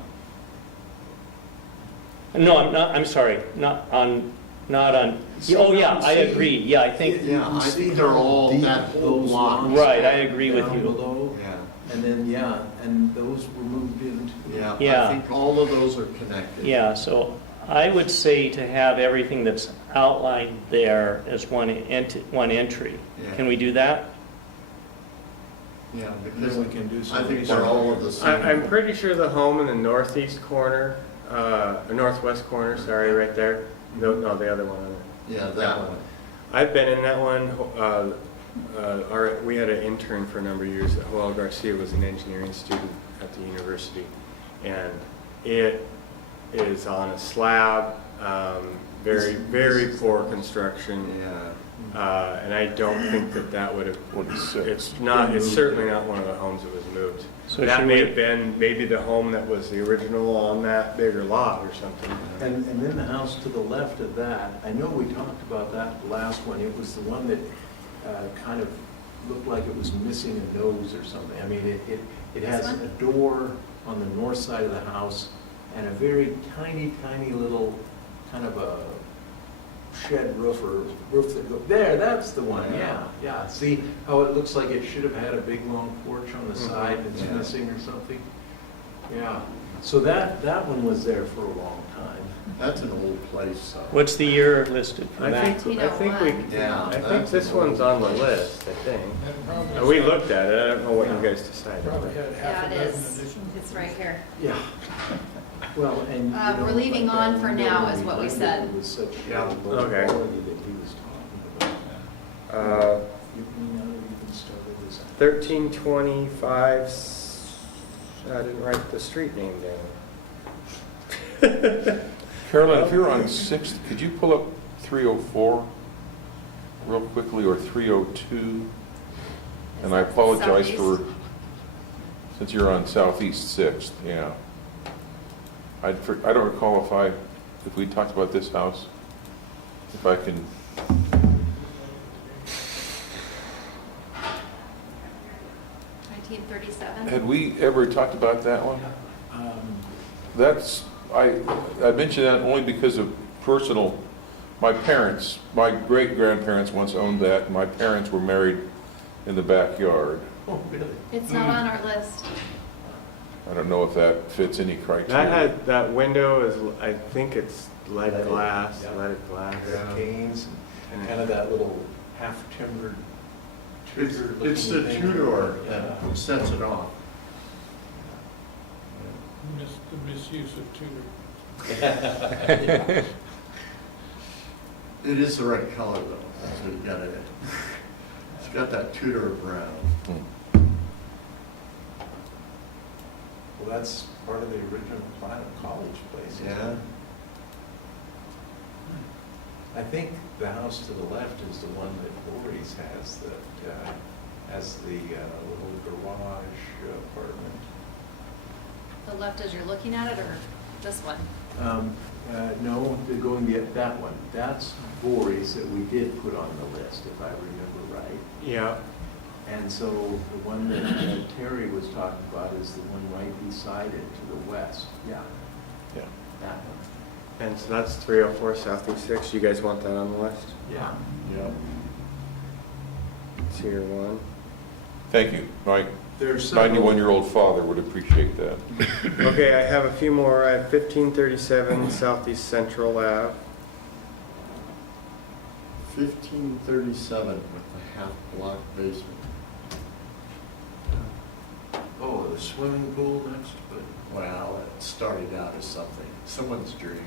No, I'm sorry, not on, See, oh yeah, I see- agree, yeah, I think, Yeah, I see think they're how all deep that whole those block. lines Right, I are agree with down you. below? Yeah, And then, and those were moved into. yeah. Yeah. I think all of those are connected. yeah, so I would say to have everything that's outlined there as one entry. Yeah. Can we do that? Yeah, Then because we can do some I think research. they're all of the same. I'm pretty sure the home in the northeast corner, northwest corner, sorry, right there. No, the other one. Yeah, that one. I've been in that one. We had an intern for a number of years. Joel Garcia was an engineering student at the university, and it is on a slab, very, very poor construction. Yeah. And I don't think that would have. 26. It's not. It's certainly not one of the homes that was moved. So That should may we- have been maybe the home that was the original on that bigger lot or something. And then the house to the left of that, I know we talked about that last one, it was the one that kind of looked like it was missing a nose or something. I mean, it has This one? a door on the north side of the house and a very tiny, tiny little kind of a shed roof or roof that goes, there, that's the one, yeah. See how it looks like it should have had a big, long porch on the side that's Yeah. missing or something? Yeah, so that one was there for a long time. That's an old place, so. What's the year listed for I that? think we. Yeah, I think that's this an one's old on the place. list. I think. That probably We had- looked at it. I don't know what you guys decided. Probably had half Yeah, a it dozen is. additions. It's right here. Yeah. Well, and. you know, We're leaving like on that for window now, when is we what we rented, said. It was such Yeah. low Okay. quality that he was talking about. You may not have even started this. 1325. I didn't write the street name down. Carolyn, if you're on 6th, could you pull up 304 real quickly, or 302? And I apologize for, since you're on Southeast 6th, yeah. I don't recall if we talked about this house, if I can, 1937. had we ever talked about that one? Um, That's, I mention that only because of personal, my parents, my great-grandparents once owned that, and my parents were married in the backyard. Oh, really? It's not on our list. I don't know if that fits any criteria. That window is, I think it's lead Leaded, glass, yeah. leaded glass. Red canes and kind of that little half-timbered. It's the Tudor-looking thing. two-door Yeah. that sets it off. The misuse of tutor. It is the right color though, so you got it. It's got that Tudor brown. Well, that's part of the original plan of College Place. isn't Yeah. it? I think the house to the left is the one that Voorhees has that has the little garage apartment. The left as you're looking at it, or this one? No, going that one. That's Voorhees that we did put on the list, if I remember right. Yeah, And so the one that Terry was talking about is the one right beside it to the west. Yeah, Yeah. that one. and so that's 304 Southeast 6. You guys want that on the list? Yeah. Yeah. Tier 1. Thank you. My There's several. 91-year-old father would appreciate that. Okay, I have a few more. I have 1537 Southeast Central Ave. 1537 with the half-block basement. Oh, the swimming pool next, but. Well, it started out as something, someone's dream.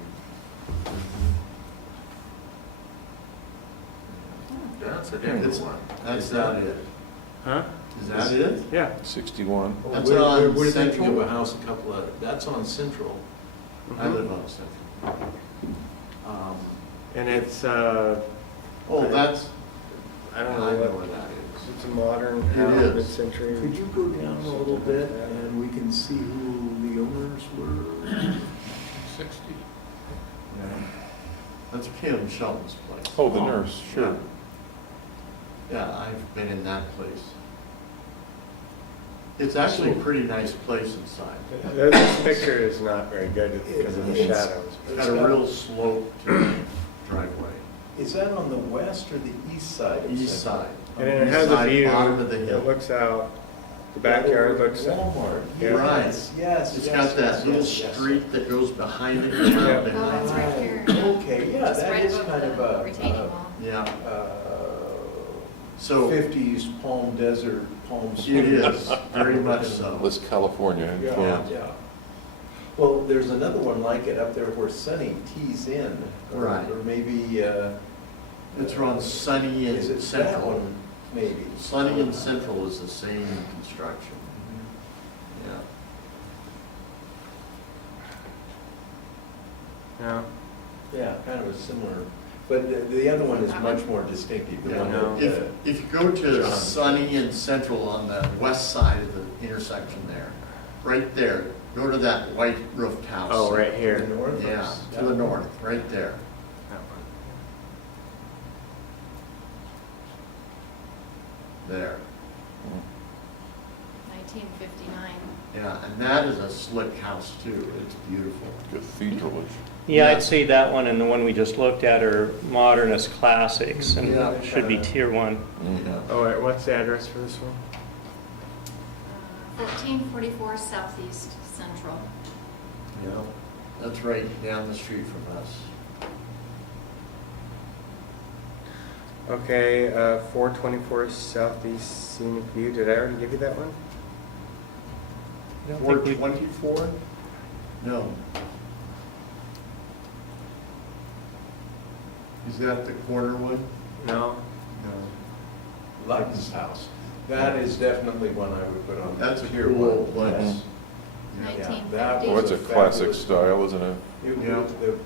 That's a It's- different one. That's Is not that- it. Huh? Is that it? Yeah. 61. Oh, That's we're- on We're thinking Central? of a house, a couple of, that's on Central. I live on Central. And it's, Oh, that's, I I don't know know where what, that is. it's a modern It house, is. mid-century. Could you go down a little bit and we can see who the owners were? 60. That's Kim Shelton's place. Oh, the nurse, sure. Yeah, I've been in that place. It's actually a pretty nice place inside. This picture is not very good because of the It's- shadows. It's got a real slope to the driveway. Is that on the west or the east side? of East Central? side. And it East has a side, view, Bottom of the it hill. looks out, the backyard looks, Walmart. Yeah. Right. Yes, yes. It's yes, got that yes, little yes, yes. street that goes behind it, Yeah. around Oh, behind it's it. right here. Okay, yeah, Just that right is above kind of the a, retaining wall. Yeah, uh, so it 50s Palm Desert, Palm Springs. is, very much so. That's California Yeah, influence. yeah. Well, there's another one like it up there where Sunny tees in. or- Right. Or maybe, It's around Sunny is and it that Central. one, maybe? Sunny and Central is the same construction, Mhm. yeah. yeah. Yeah, kind of a similar, but the other one is much more distinctive. The one No. that, If you go to John. Sunny and Central on the west side of the intersection there, right there, go to that white roofed house. Oh, right to here. the north. of- Yeah, to the north, right there. That one. There. 1959. Yeah, and that is a slick house too. It's beautiful. Cathedralish. Yeah, Yeah. I'd say that one and the one we just looked at are modernist classics and Yeah. should be tier 1. Yeah. Oh, wait, what's the address for this one? 1444 Southeast Central. Yeah, that's right down the street from us. Okay, 424 Southeast Scenic View. Did I already give you that one? 424? No. Is that the corner one? No. No. Luck's house. That is definitely one I would put on. That's a tier cool one. place. Yes. Yeah, that 1950. Oh, it's a classic style, isn't it? Yeah.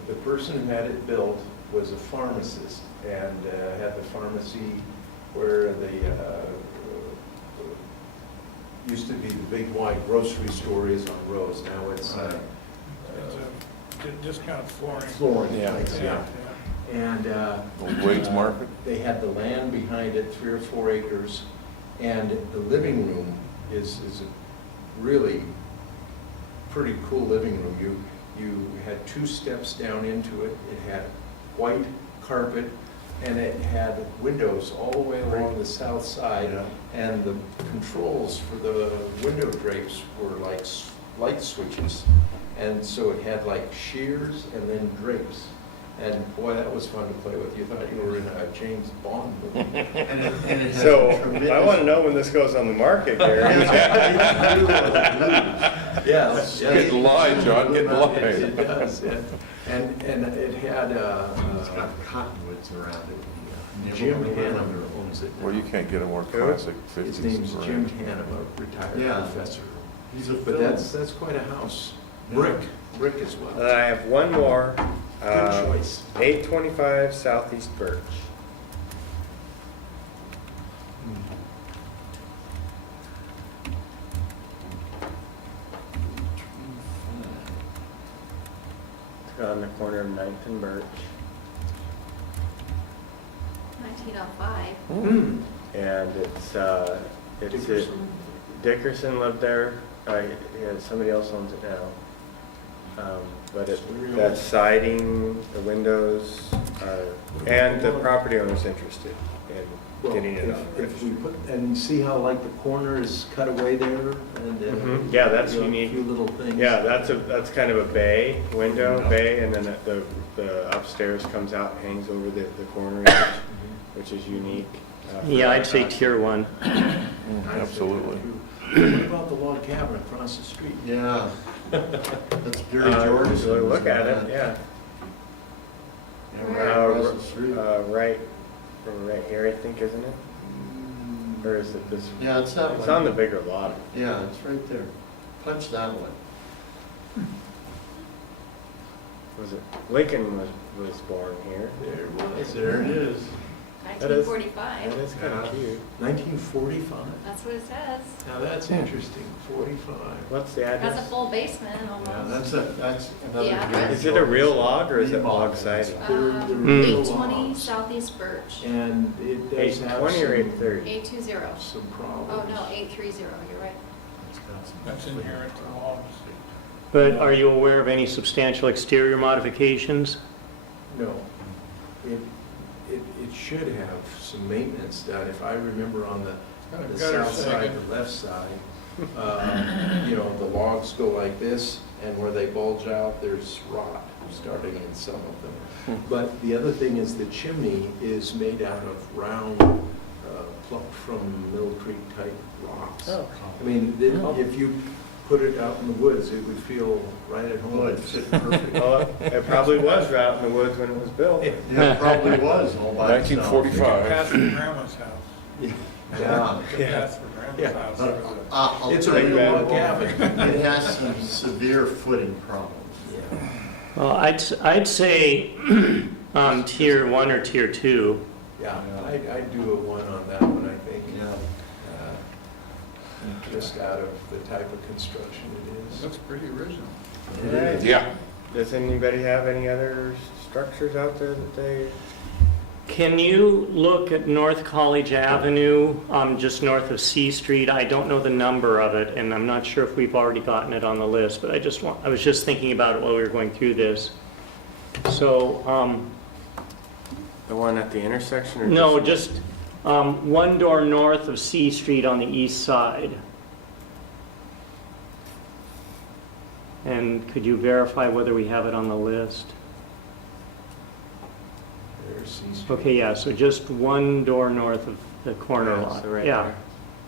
The person who had it built was a pharmacist and had the pharmacy where the, used to be the big wide grocery store is on Rose. Now it's, Right. It's a discount flooring. Flooring. Yeah. Yeah. and Old Wade's Market. they had the land behind it, 3 or 4 acres, and the living room is a really pretty cool living room. You had 2 steps down into it. It had white carpet, and it had windows all the way along the south side. Yeah. And the controls for the window drapes were like light switches. And so it had like shears and then drapes. And boy, that was fun to play with. You thought you were in a James Bond movie. And it has So, a tremendous- I want to know when this goes on the market, Gary. It has a great view of the blues. Yes. Get in line, John, get in line. It does, yeah. And it had, It's got cottonwoods around it. Jim Hannum owns it now. Well, you can't get a more classic His 50s name's Jim brand. Hannum, a retired Yeah. professor. He's a But film. that's quite a house. Yeah. Brick as well. I have one more. Good choice. 825 Southeast Birch. It's on the corner of 9th and Birch. 1905. Hmm. And it's Dickerson. Dickerson lived there. Yeah, somebody else owns it now. But that siding, the windows, and the property owner's interested in Well, getting it if we put, and see how like the corner is cut away there and. Mhm. Yeah, that's you know, unique. A few little things. Yeah, that's kind of a bay, window, bay, and then the upstairs comes out, hangs over the corner edge, which is unique. For Yeah, I'd that say house. tier 1. Absolutely. What about the log cabin across the street? Yeah. That's Gary George's. Look at it, yeah. Yeah, right across the street. Right here, I think, isn't it? Or is it this? Yeah, it's that It's one. on the bigger lot. Yeah, it's right there. Punch that one. Was it, Lincoln was born here. There it was. There it is. That is- 1945. That is kind of Yeah. cute. 1945. That's what it says. Now that's interesting, 45. What's the That's a address? full basement Yeah, almost. that's another. Yeah, Gary Is it a real log or is it Real log log. siding? They're Mm. real 820 logs. Southeast Birch. And it does have 820 or some- 830? 820. Some problems. Oh, no, 830, you're right. That's inherent to logs. But are you aware of any substantial exterior modifications? No. It should have some maintenance done. If I remember on the Gutter south side, sagging. the left side, you know, the logs go like this, and where they bulge out, there's rot starting in some of them. But the other thing is the chimney is made out of round, plucked from Mill Creek type rocks. Oh. I mean, if you put it out in the woods, it would feel right at home. Would fit perfect. Well, it probably was out in the woods when it was built. Yeah, it probably was all by itself. 1945. Path from Grandma's house. Yeah. The path from Grandma's Yeah. house. But There was I'll It's a tell you real what, log cabin. It has some severe footing problems. Yeah. Well, I'd say tier 1 or tier 2. Yeah, I'd do a 1 on that one, I think. Yeah. Just out of the type of construction it It is. looks pretty original. Right. Yeah. Does anybody have any other structures out there that they? Can you look at North College Avenue, just north of C Street? I don't know the number of it, and I'm not sure if we've already gotten it on the list, but I was just thinking about it while we were going through this. So, The one at the intersection or? no, just one door north of C Street on the east side. And could you verify whether we have it on the list? There's C Street. Okay, yeah, so just one door north of the corner Yeah, lot. so right Yeah, there.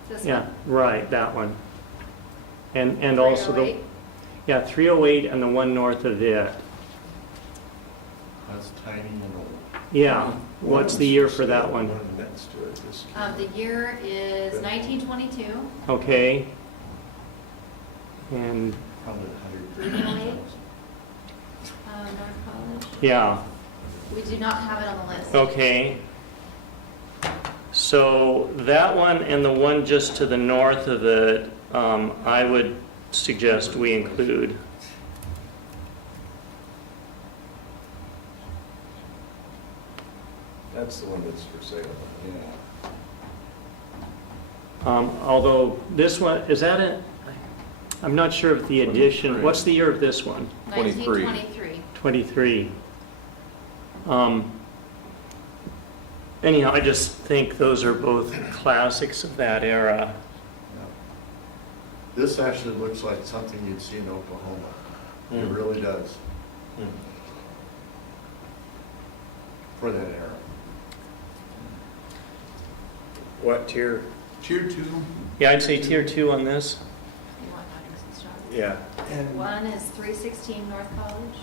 This yeah, one. right, that one. And also the, 308. yeah, 308 and the one north of it. That's tiny and old. Yeah, what's the year for that one? Next to it, this. The year is 1922. Okay. And, Probably 100. 308. North College. yeah, We do not have it on the list. okay. So that one and the one just to the north of it, I would suggest we include. That's the one that's for sale. Although this one, is that it? I'm not sure if the addition, 23. what's the year of this one? 23. 1923. 23. Anyhow, I just think those are both classics of that era. This actually looks like something you'd see in Oklahoma. It Hmm. really does. For that era. What tier? Tier 2, Yeah, I'd say tier 2 on this. You want address and stuff? Yeah. And One is 316 North College.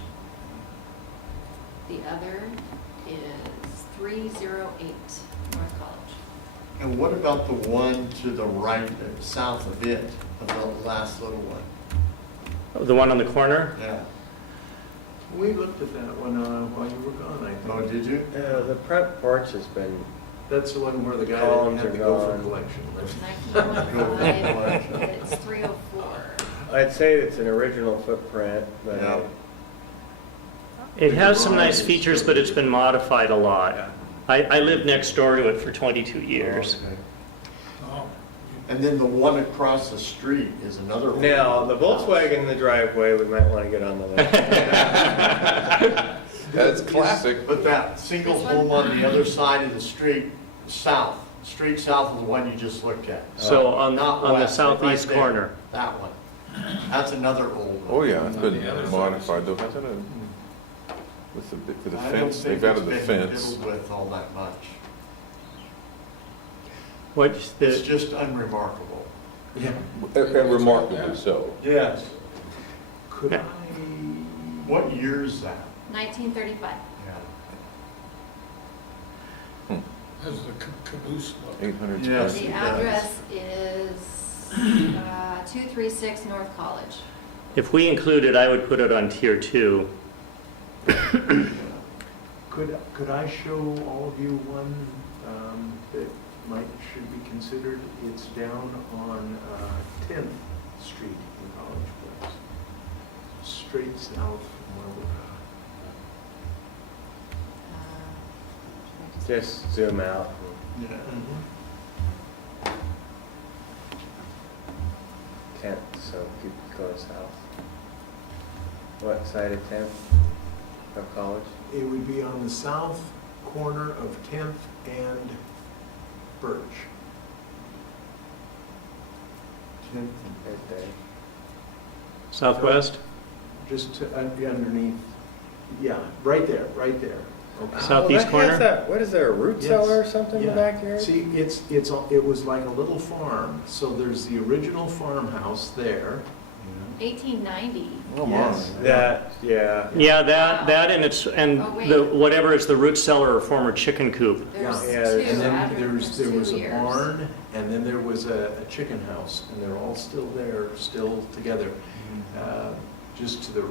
The other is 308 North College. And what about the one to the right, south of it, the last little one? The one on the corner? Yeah. we looked at that one while you were gone, I think. Oh, did you? The front porch has been, That's the one where the guy Columns had the are gopher gone. collection lived. 1915, it's 304. I'd say it's an original footprint, but Yeah. It has some nice features, but it's been modified a lot. I lived next door to it for 22 years. Okay. Oh, And then the one across the street is another one. now, the Volkswagen in the driveway, we might want to get on the list. That's classic. But that single This one? home on the other side of the street, straight south of the one you just looked at. So on Not the west, but southeast right there. corner. That one. That's another old one. Oh, yeah, it's been On the other side. modified though, hasn't it? With the I don't fence, think they've added it's the been fence. fiddled with all that much. What's It's the, just unremarkable. Yeah. And remarkably so. Yes. Could I, What year is that? 1935. Yeah. how's the caboose look? 800 Yes. square The it address is 236 North College. if we include it, I would put it on tier 2. could I show all of you one that should be considered? It's down on 10th Street in College Place. Straight south from where we're at. Just zoom out. Yeah. 10th, so keep going south. What side of 10th of College? It would be on the south corner of 10th and Birch. Right there. Southwest? Just underneath, yeah, right there, right there. Okay. Southeast that corner? has that- What is there, a root Yes. cellar or something in the Yeah. backyard? See, it was like a little farm, so there's the original farmhouse there. 1890. Oh, my. Yes. That, yeah. Yeah, that and it's, and Oh, wait. the, whatever is the root cellar or former chicken coop. There's Yeah. Yeah, two. And then added- there was there's 2 a years. barn, and then there was a chicken house, and they're all still there, still together, just to the.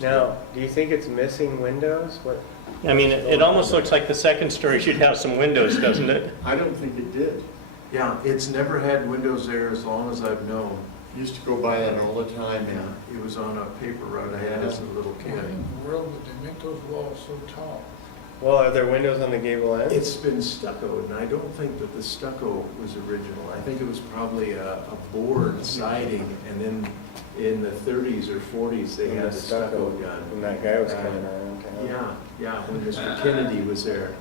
Now, do you think it's missing windows? What? I mean, it almost looks like the second story should have some windows, doesn't it? I don't think it did. Yeah, it's never had windows there as long as I've known. Used to go by that all the time, Yeah, and it was on a paper road I had as a little Why kid. in the world would they make those walls so tall? Well, are there windows on the gable end? It's been stuccoed, and I don't think that the stucco was original. I think it was probably a board siding, and then in the 30s or 40s, they When had the stucco When done. that guy was coming around town. Yeah, when Mr. Kennedy was there.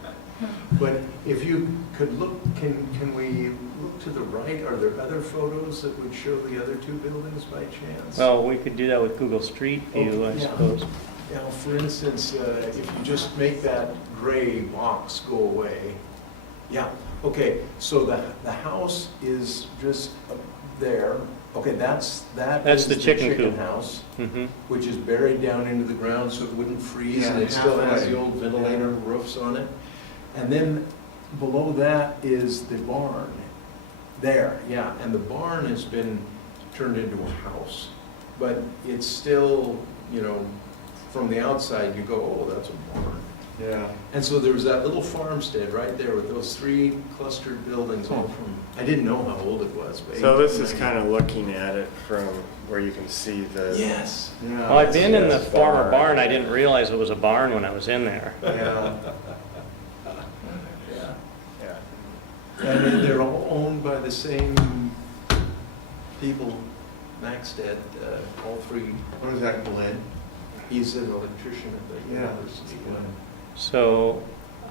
But if you could look, can we look to the right? Are there other photos that would show the other two buildings by chance? Well, we could do that with Google Street View, I Yeah. suppose. Now, for instance, if you just make that gray box go away. Yeah, okay, so the house is just up there. Okay, that That's is the chicken coop. house, Mhm. which is buried down into the ground so it wouldn't freeze, Yeah, and it still has halfway. the old ventilator roofs on it. And then below that is the barn. There, yeah, and the barn has been turned into a house. But it's still, from the outside, you go, oh, that's a barn. yeah. And so there was that little farmstead right there with those 3 clustered buildings all from, I didn't know how old it was, but. So this is kind of looking at it from where you can see the. Yes. Well, I've been in the Yes, former barn. barn, I didn't realize it was a barn when I was in there. Yeah. Yeah. And then they're all owned by the same people, Maxted, all 3. What is that, Glenn? He's an electrician at the Yeah. university. So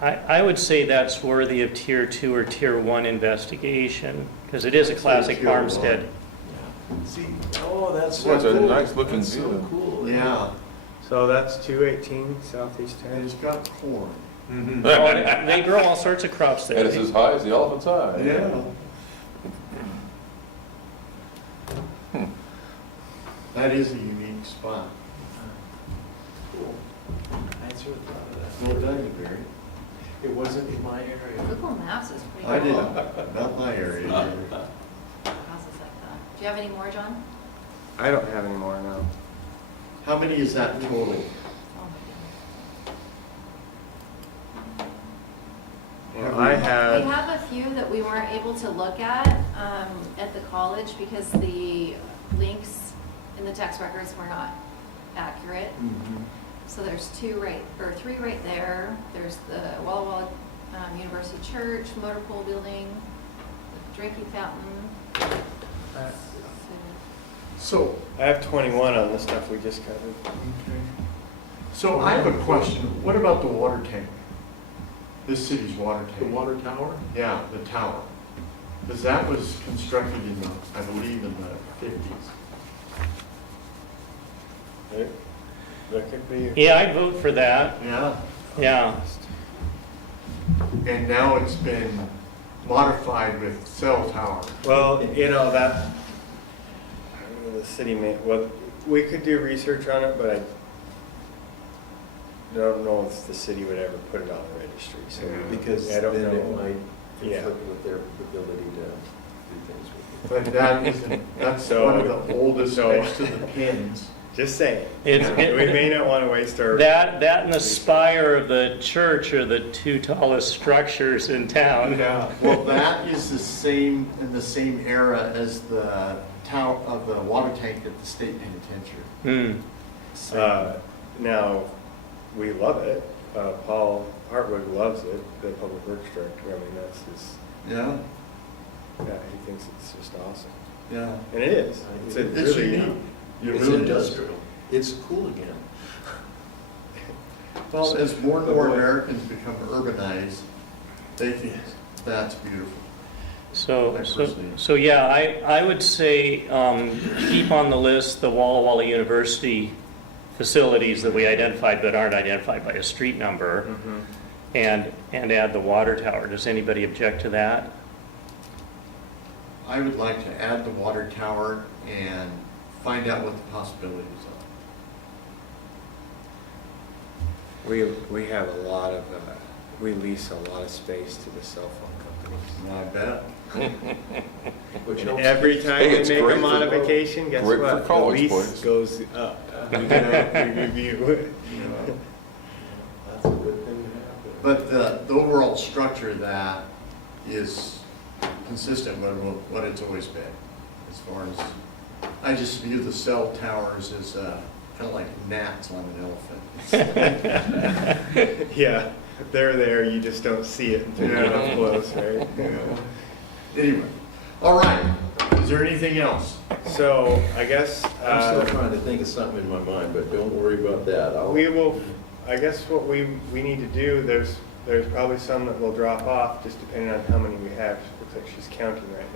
I would say that's worthy of tier 2 or tier 1 investigation, because it is a I'd say classic tier 1. farmstead. Yeah. See, oh, that's so Well, it's a cool. nice looking That's so view. cool. Yeah, So that's 218 Southeast and 10th. it's got corn. Mhm. Oh, they grow all sorts of crops there. And it's as high as the elephant's eye. That is a unique spot. Cool. I sort of thought of Well done, Barry. that. It wasn't in my area. Google Maps is pretty I cool. didn't, not my area either. Houses like that. Do you have any more, John? I don't have any more now. How many is that total? Oh my Well, I goodness. We had, have a few that we weren't able to look at the college because the links in the tax records were not accurate. So there's three right there. There's the Walla Walla University Church, motor pool building, the drinking fountain. So, I have 21 on the stuff we just covered. so I have a question. What about the water tank? This city's water The tank? water tower? Yeah, the tower. Because that was constructed in the, I believe, in the 50s. That could be. Yeah, I'd vote for that, Yeah. yeah. And now it's been modified with cell tower. Well, you know, that, I don't know, the city may, well, we could do research on it, but I don't know if the city would ever put it on the registry, so. Because I don't then it know. might Yeah. conflict with their ability to do things with But that isn't, that's So- one of the oldest so- next to the pins. Just saying. It's- We may not want to waste our. That and the spire of the church are the two tallest structures in town. Yeah, well, that is the same, in the same era as the tower of the water tank at the state penitentiary. Hmm. Now, we love it. Paul Hartwood loves it, the public works director. I mean, that's his, Yeah, yeah, he thinks it's just awesome. yeah. And it is. It's a It's really unique. neat. It It's really does. industrial. It's cool again. Well, as more and more Americans become urbanized, they think that's beautiful. So yeah, I would say keep on the list the Walla Walla University facilities that we identified but aren't identified by a street number, and add the water tower. Does anybody object to that? I would like to add the water tower and find out what the possibilities are. We have a lot of, we lease a lot of space to the cell phone companies. I bet. Which And helps. every time Hey, we it's make great a for- modification, guess great for what? The college lease boys. goes up. We review it. That's a good thing to happen. But the overall structure of that is consistent with what it's always been, as far as, I just view the cell towers as kind of like gnats on an elephant. Yeah, they're there, you just don't see it until you're up close, right? Anyway, all right, is there anything else? So, I guess, I'm still trying to think of something in my mind, but don't worry about that. we will, I guess what we need to do, there's probably some that will drop off, just depending on how many we have. Looks like she's counting right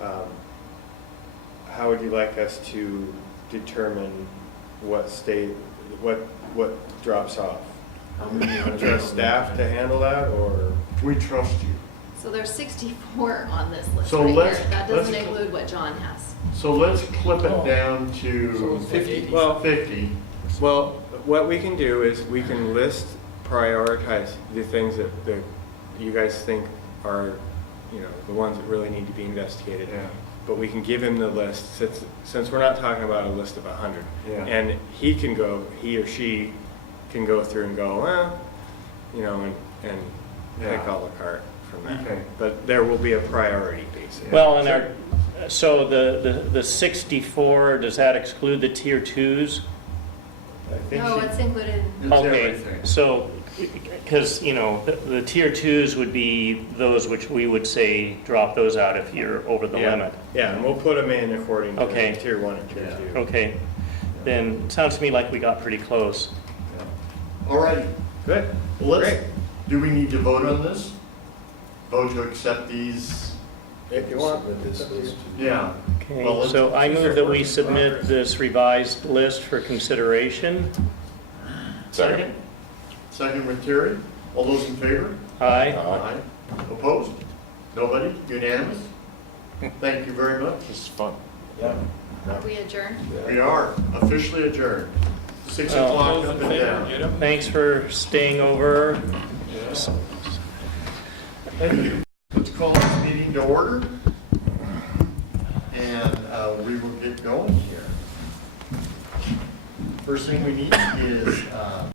now. How would you like us to determine what drops off? How many are there? Trust staff to handle that, or? We trust you. So there's 64 on this list So right let's- here. That doesn't let's- include what John has. So let's clip it down So to it's 50. Well, 50. Well, what we can do is we can list, prioritize the things that you guys think are, you know, the ones that really need to be investigated. Yeah. But we can give him the list, since we're not talking about a list of 100. Yeah. And he or she can go through and go, well, you know, and pick Yeah. a la carte from that. Okay. But there will be a priority, basically. Well, so the 64, does that exclude the tier 2s? I think No, she- it's included. It's Okay, everything. so, because, you know, the tier 2s would be those which we would say drop those out if you're over the Yeah. limit. Yeah, and we'll put them in according to Okay. tier 1 and tier Yeah. 2. Okay, then, it sounds to me like we got pretty close. All right, Good. well, let's, Great. do we need to vote on this? Vote to accept these? If you want. Submit this list. Yeah. Okay, Well, let's- so I move that we submit this revised list for consideration. Second. Second with Terry. All those in favor? Aye. Aye. Opposed? Nobody? Unanimous? Thank you very much. This is fun. Yeah. Are we adjourned? We are officially adjourned. 6 Well, o'clock Those up in and favor, down. get up. Thanks for staying over. Yeah. Thank you. Let's call this meeting to order. And we will get going here. First thing we need is